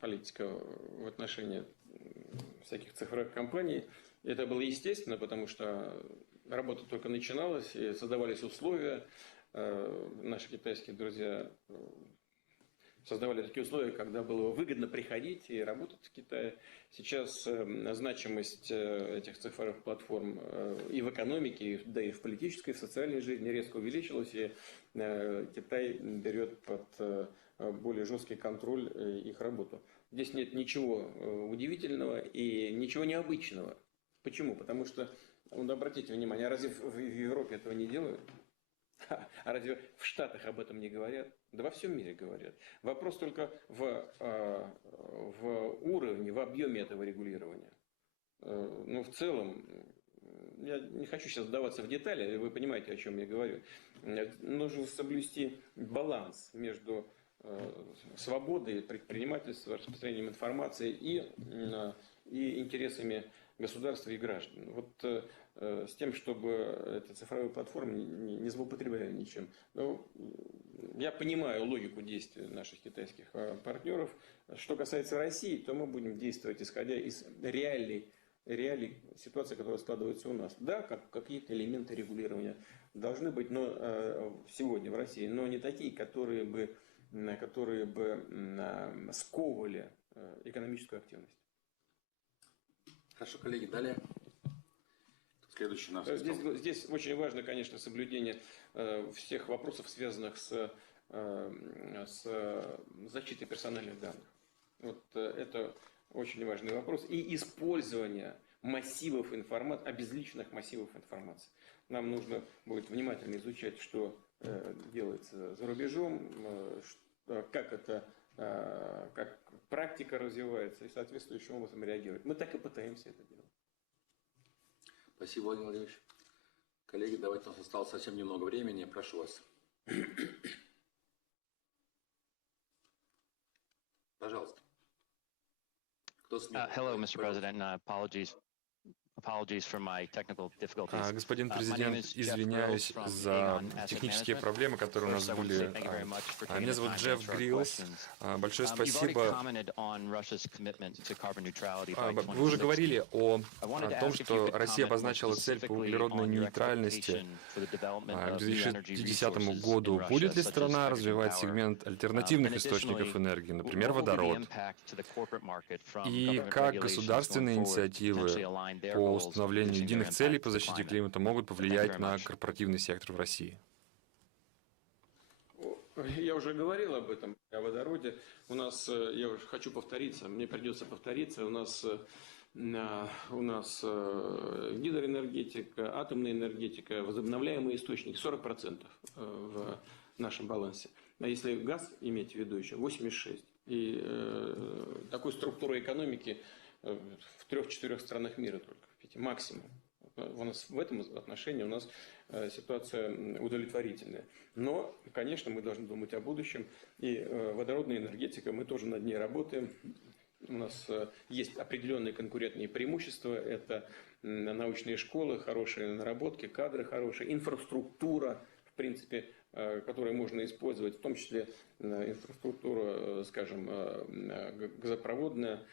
политика в отношении всяких цифровых компаний. Это было естественно, потому что работа только начиналась, и создавались условия. Наши китайские друзья создавали такие условия, когда было выгодно приходить и работать в Китае. Сейчас значимость этих цифровых платформ и в экономике, да и в политической, и в социальной жизни резко увеличилась, и Китай берет под более жесткий контроль их работу. Здесь нет ничего удивительного и ничего необычного. Почему? Потому что, обратите внимание, а разве в Европе этого не делают? А разве в Штатах об этом не говорят? Да во всем мире говорят. Вопрос только в уровне, в объеме этого регулирования. Но в целом, я не хочу сейчас вдаваться в детали, вы понимаете, о чем я говорю. Нужно соблюсти баланс между свободой предпринимательства, распространением информации и интересами государства и граждан. Вот с тем, чтобы эти цифровые платформы не злоупотребляли ничем. Но я понимаю логику действий наших китайских партнеров. Что касается России, то мы будем действовать, исходя из реальной ситуации, которая складывается у нас. Да, какие-то элементы регулирования должны быть, но сегодня в России, но не такие, которые бы сковывали экономическую активность. Хорошо, коллеги, далее. Следующий наш здесь очень важно, конечно, соблюдение всех вопросов, связанных с защитой персональных данных. Вот это очень важный вопрос. И использование массивов информации, обезличенных массивов информации. Нам нужно будет внимательно изучать, что делается за рубежом, как практика развивается и соответствующим образом реагировать. Мы так и пытаемся это делать. Спасибо, Владимир Владимирович. Коллеги, давайте, у нас осталось совсем немного времени. Прошу вас. Пожалуйста. Hello, Mr. President, and apologies for my technical difficulties. Господин президент, извиняюсь за технические проблемы, которые у нас были. Меня зовут Джефф Гриллс. Большое спасибо. Вы уже говорили о том, что Россия обозначила цель по углеродной нейтральности к 2050 году. Будет ли страна развивать сегмент альтернативных источников энергии, например, водород? И как государственные инициативы по установлению единых целей по защите климата могут повлиять на корпоративный сектор в России? Я уже говорил об этом, о водороде. У нас, я уже хочу повториться, мне придется повториться, у нас гидроэнергетика, атомная энергетика, возобновляемые источники 40% в нашем балансе. А если газ иметь в виду еще 86%. И такой структуры экономики в 3-4 странах мира только. Максимум. У нас в этом отношении у нас ситуация удовлетворительная. Но, конечно, мы должны думать о будущем. И водородная энергетика, мы тоже над ней работаем. у нас есть определенные конкурентные преимущества. Это научные школы, хорошие наработки, кадры хорошие, инфраструктура, в принципе, которые можно использовать, в том числе инфраструктура, скажем, газопроводная,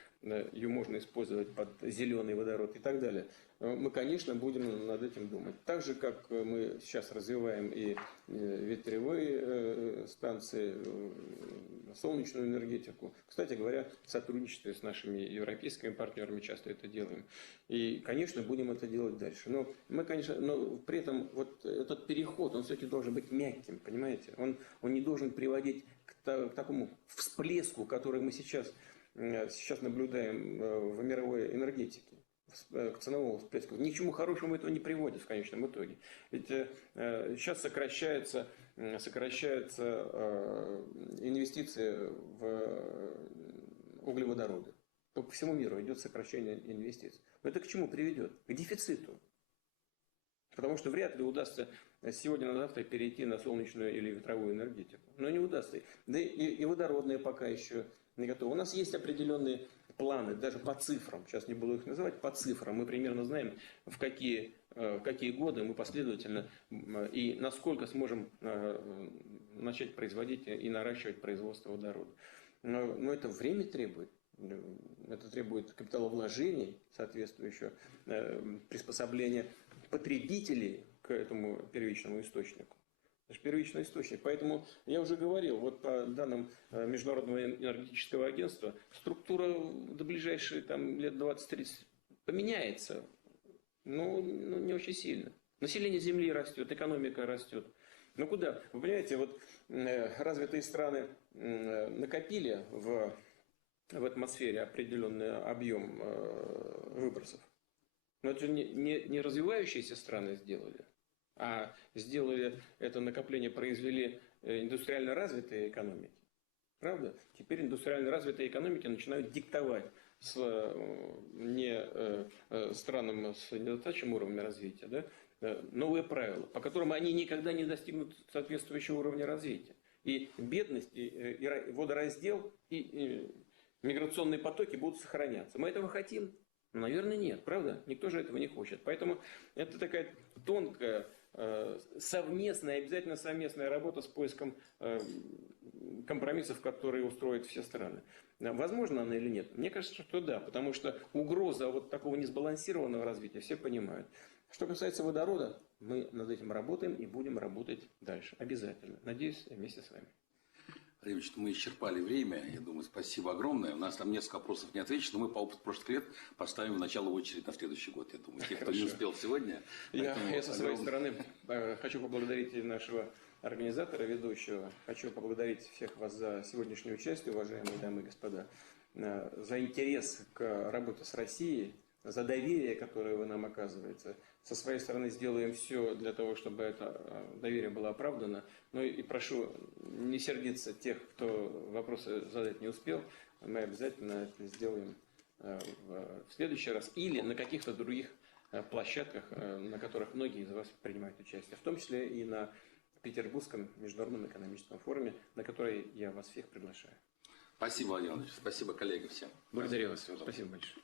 ее можно использовать под зеленый водород и так далее. Мы, конечно, будем над этим думать. Так же, как мы сейчас развиваем и ветряные станции, солнечную энергетику. Кстати говоря, в сотрудничестве с нашими европейскими партнерами часто это делаем. И, конечно, будем это делать дальше. Но мы, конечно, но при этом вот этот переход, он все-таки должен быть мягким, понимаете? Он не должен приводить к такому всплеску, который мы сейчас наблюдаем в мировой энергетике, к ценовому всплеску. Ни к чему хорошему этого не приводит в конечном итоге. Ведь сейчас сокращаются инвестиции в углеводороды. По всему миру идет сокращение инвестиций. Но это к чему приведет? К дефициту. Потому что вряд ли удастся сегодня на завтра перейти на солнечную или ветровую энергетику. Но не удастся. Да и водородные пока еще не готовы. У нас есть определенные планы, даже по цифрам. Сейчас не буду их называть, по цифрам. Мы примерно знаем, в какие годы мы последовательно и насколько сможем начать производить и наращивать производство водорода. Но это время требует. Это требует капиталовложений, соответствующего приспособления потребителей к этому первичному источнику. Это же первичный источник. Поэтому я уже говорил, вот по данным Международного энергетического агентства, структура до ближайшие лет 20-30 поменяется, но не очень сильно. Население Земли растет, экономика растет. Ну куда? Вы понимаете, вот развитые страны накопили в атмосфере определенный объем выбросов. Но это же не развивающиеся страны сделали, а сделали это накопление, произвели индустриально развитые экономики. Правда? Теперь индустриально развитые экономики начинают диктовать странам с недостаточным уровнем развития, да, новые правила, по которым они никогда не достигнут соответствующего уровня развития. И бедность, и водораздел, и миграционные потоки будут сохраняться. Мы этого хотим? Наверное, нет, правда? Никто же этого не хочет. Поэтому это такая тонкая, совместная, обязательно совместная работа с поиском компромиссов, которые устроят все страны. Возможно она или нет? Мне кажется, что да, потому что угроза вот такого несбалансированного развития все понимают. Что касается водорода, мы над этим работаем и будем работать дальше. Обязательно. Надеюсь, вместе с вами. Владимир, мы исчерпали время. Я думаю, спасибо огромное. У нас там несколько вопросов не отвечено, но мы по опыту прошлых лет поставим в начало очередь на следующий год. Я думаю, тех, кто не успел сегодня. Я со своей стороны хочу поблагодарить нашего организатора, ведущего. Хочу поблагодарить всех вас за сегодняшнее участие, уважаемые дамы и господа, за интерес к работе с Россией, за доверие, которое вы нам оказываете. Со своей стороны сделаем все для того, чтобы это доверие было оправдано. Ну и прошу не сердиться тех, кто вопросы задать не успел. Мы обязательно это сделаем в следующий раз или на каких-то других площадках, на которых многие из вас принимают участие, в том числе и на Петербургском международном экономическом форуме, на который я вас всех приглашаю. Спасибо, Владимир Владимирович. Спасибо, коллеги, всем. Благодарю вас. Спасибо большое.